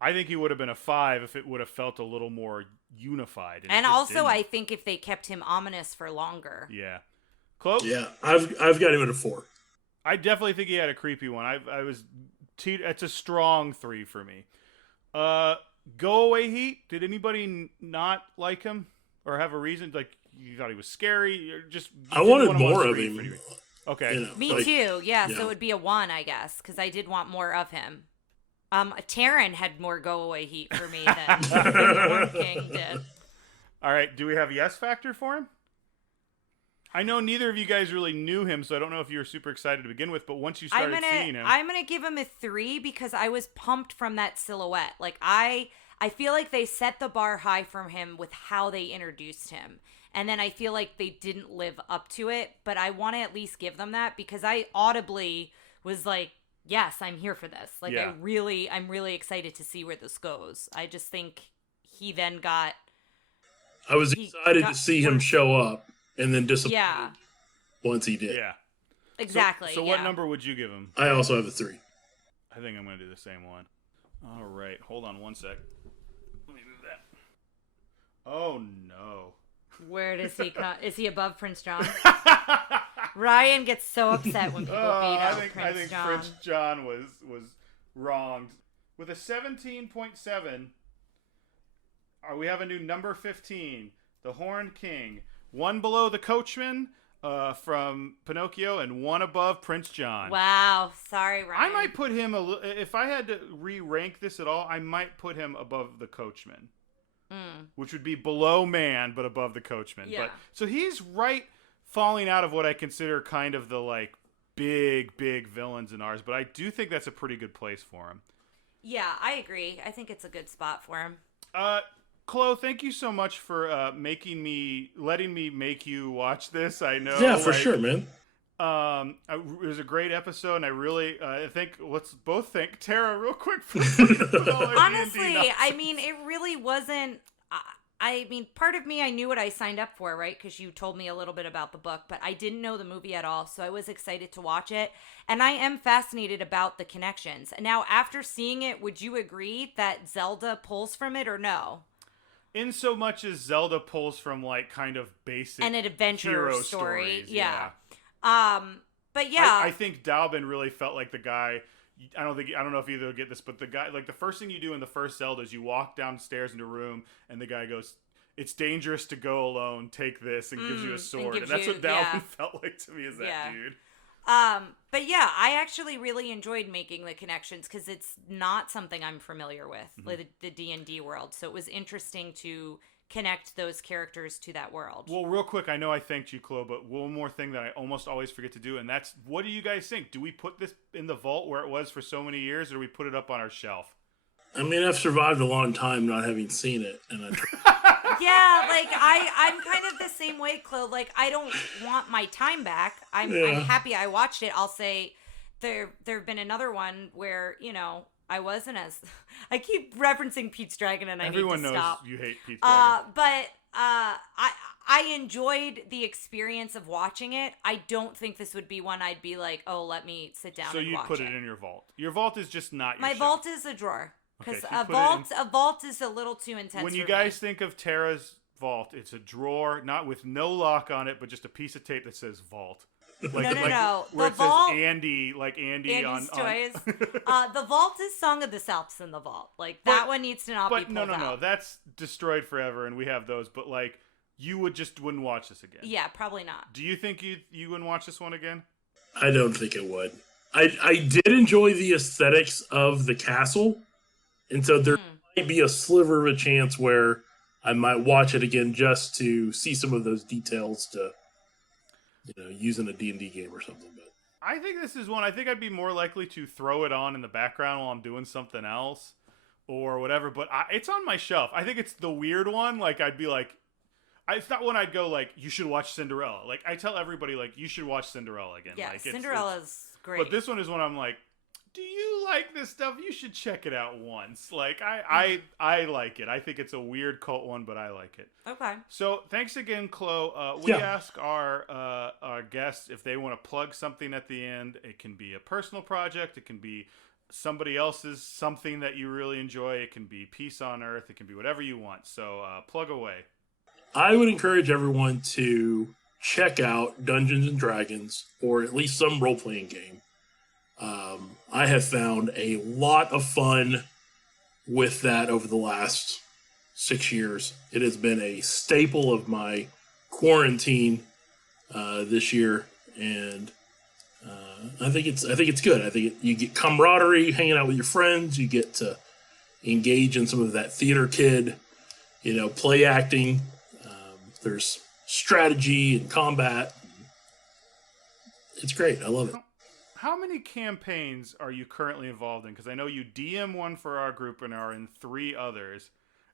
I think he would have been a 5 if it would have felt a little more unified. And also, I think if they kept him ominous for longer. Yeah. Chloe? Yeah, I've got him at a 4. I definitely think he had a creepy one. It's a strong 3 for me. Go Away Heat. Did anybody not like him or have a reason? Like you thought he was scary? Or just I wanted more of him. Okay. You know, me too. Yeah, so it would be a 1, I guess, because I did want more of him. Taryn had more Go Away Heat for me than Worm King did. All right. Do we have yes factor for him? I know neither of you guys really knew him, so I don't know if you were super excited to begin with, but once you started seeing him... I'm going to give him a 3 because I was pumped from that silhouette. Like, I feel like they set the bar high from him with how they introduced him. And then I feel like they didn't live up to it, but I want to at least give them that because I audibly was like, yes, I'm here for this. Like, I'm really excited to see where this goes. I just think he then got... I was excited to see him show up and then disappointed once he did. Yeah. Exactly. So what number would you give him? I also have a 3. I think I'm going to do the same one. All right. Hold on one sec. Let me move that. Oh, no. Where does he come? Is he above Prince John? Ryan gets so upset when people beat up Prince John. I think Prince John was wronged. With a 17.7, we have a new number 15, the Horned King. 1 below the Coachman from Pinocchio and 1 above Prince John. Wow. Sorry, Ryan. I might put him, if I had to re-rank this at all, I might put him above the Coachman. Which would be below Man, but above the Coachman. Yeah. So he's right falling out of what I consider kind of the like big villains in ours, but I do think that's a pretty good place for him. Yeah, I agree. I think it's a good spot for him. Chloe, thank you so much for letting me make you watch this. I know. Yeah, for sure, man. It was a great episode, and I really let's both thank Tara real quick for honestly, I mean, it really wasn't. I mean, part of me, I knew what I signed up for, right? Because you told me a little bit about the book, but I didn't know the movie at all, so I was excited to watch it, and I am fascinated about the connections. Now, after seeing it, would you agree that Zelda pulls from it or no? In so much as Zelda pulls from like kind of basic an adventure hero story, stories, yeah. But yeah, I think Dalbin really felt like the guy. I don't know if either will get this, but the guy, like the first thing you do in the first Zelda is you walk downstairs into a room and the guy goes, "It's dangerous to go alone. Take this," and gives you a sword, and that's what Dalvin felt like to me as that dude. But yeah, I actually really enjoyed making the connections because it's not something I'm familiar with, like the D&D world. So it was interesting to connect those characters to that world. Well, real quick, I know I thanked you, Chloe, but one more thing that I almost always forget to do, and that's, what do you guys think? Do we put this in the vault where it was for so many years, or do we put it up on our shelf? I mean, I've survived a long time not having seen it, and Yeah, like I'm kind of the same way, Chloe. Like I don't want my time back. I'm happy I watched it. I'll say there've been another one where I wasn't as. I keep referencing Pete's Dragon, and everyone I need to stop. knows you hate Pete's Dragon. But I enjoyed the experience of watching it. I don't think this would be one I'd be like, oh, let me sit down. So and you watch put it in your vault. Your vault is just not your My shelf. vault is a drawer. Because Okay, a vault is a little too intense. When you for guys me. think of Tara's vault, it's a drawer, not with no lock on it, but just a piece of tape that says vault. Like, No. Where The it vault, says Andy, like Andy Andy's on Toys. The vault is Song of the Souths in the vault. Like that one needs to not be pulled out. But no, that's destroyed forever, and we have those. But like, you wouldn't watch this again. Yeah, probably not. Do you think you wouldn't watch this one again? I don't think it would. I did enjoy the aesthetics of the castle, and so there might be a sliver of a chance where I might watch it again just to see some of those details to, use in a D&D game or something. But I think this is one. I think I'd be more likely to throw it on in the background while I'm doing something else or whatever. But it's on my shelf. I think it's the weird one. Like I'd be like, it's not one I'd go like, you should watch Cinderella. Like I tell everybody like, you should watch Cinderella again. Yeah, like, Cinderella's great. But this one is one I'm like, do you like this stuff? You should check it out once. Like I like it. I think it's a weird cult one, but I like it. Okay. So thanks again, Chloe. We ask our guests if they want to plug something at the end. It can be a personal project. It can be somebody else's something that you really enjoy. It can be Peace on Earth. It can be whatever you want. So plug away. I would encourage everyone to check out Dungeons and Dragons, or at least some role-playing game. I have found a lot of fun with that over the last 6 years. It has been a staple of my quarantine this year, and I think it's good. I think you get camaraderie, hanging out with your friends. You get to engage in some of that theater kid, play acting. There's strategy and combat. It's great. I love it. How many campaigns are you currently involved in? Because I know you DM one for our group and are in 3 others.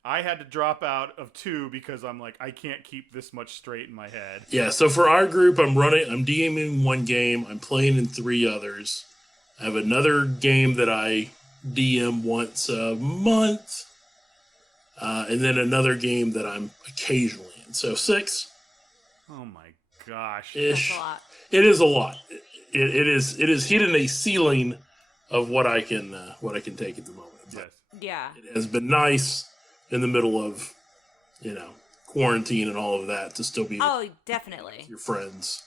I had to drop out of 2 because I'm like, I can't keep this much straight in my head. Yeah, so for our group, I'm DMing 1 game. I'm playing in 3 others. I have another game that I DM once a month. And then another game that I'm occasionally in. So 6. Oh my gosh. Ish. That's a lot. It is a lot. It is hitting a ceiling of what I can take at the moment. Yes. Yeah. It has been nice in the middle of, quarantine and all of that to still be definitely with your friends,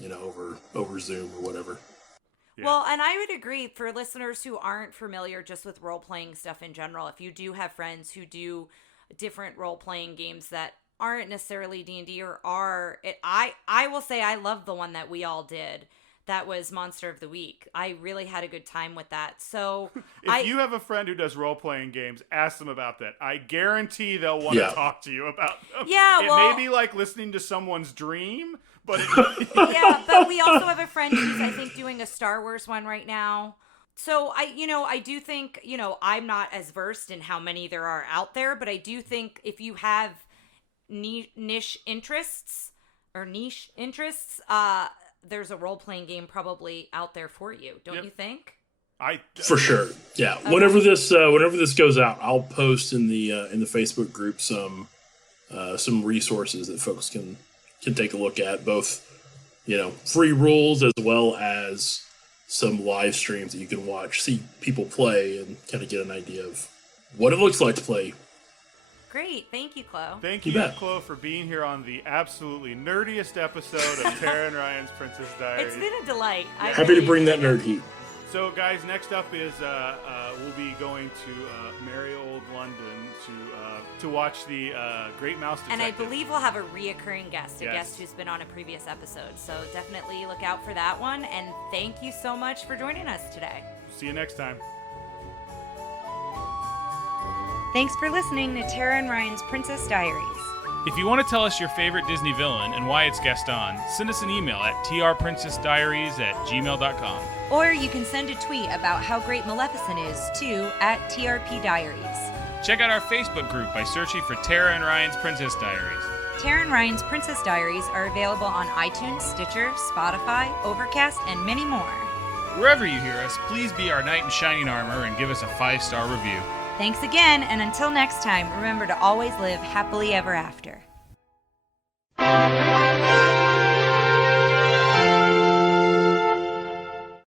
over Zoom or whatever. Yeah. Well, and I would agree for listeners who aren't familiar just with role-playing stuff in general. If you do have friends who do different role-playing games that aren't necessarily D&D or are, I will say I love the one that we all did. That was Monster of the Week. I really had a good time with that. So if you have a friend who does role-playing games, ask them about that. I guarantee they'll want to talk to you about them. Yeah, it may be like listening to someone's dream, but yeah, but we also have a friend who's, I think, doing a Star Wars one right now. So I do think, I'm not as versed in how many there are out there, but I do think if you have niche interests, there's a role-playing game probably out there for you, don't you think? For sure, yeah. Okay. Whenever this goes out, I'll post in the Facebook group some resources that folks can take a look at, both free rules as well as some live streams that you can watch, see people play, and kind of get an idea of what it looks like to play. Great. Thank you, Chloe. Thank you, Chloe, for being here on the absolutely nerdiest episode of Tara and Ryan's Princess Diaries. It's been a delight. Happy to bring that nerd heat. So, guys, next up is we'll be going to merry old London to watch the Great Mouse Detective. And I believe we'll have a reoccurring guest, a guest who's been on a previous episode. So definitely look out for that one. And thank you so much for joining us today. See you next time. Thanks for listening to Tara and Ryan's Princess Diaries. If you want to tell us your favorite Disney villain and why it's guest on, send us an email at trprincessdiaries@gmail.com. Or you can send a tweet about how great Maleficent is to @TRPDiaries. Check out our Facebook group by searching for Tara and Ryan's Princess Diaries. Tara and Ryan's Princess Diaries are available on iTunes, Stitcher, Spotify, Overcast, and many more. Wherever you hear us, please be our knight in shining armor and give us a 5-star review. Thanks again, and until next time, remember to always live happily ever after.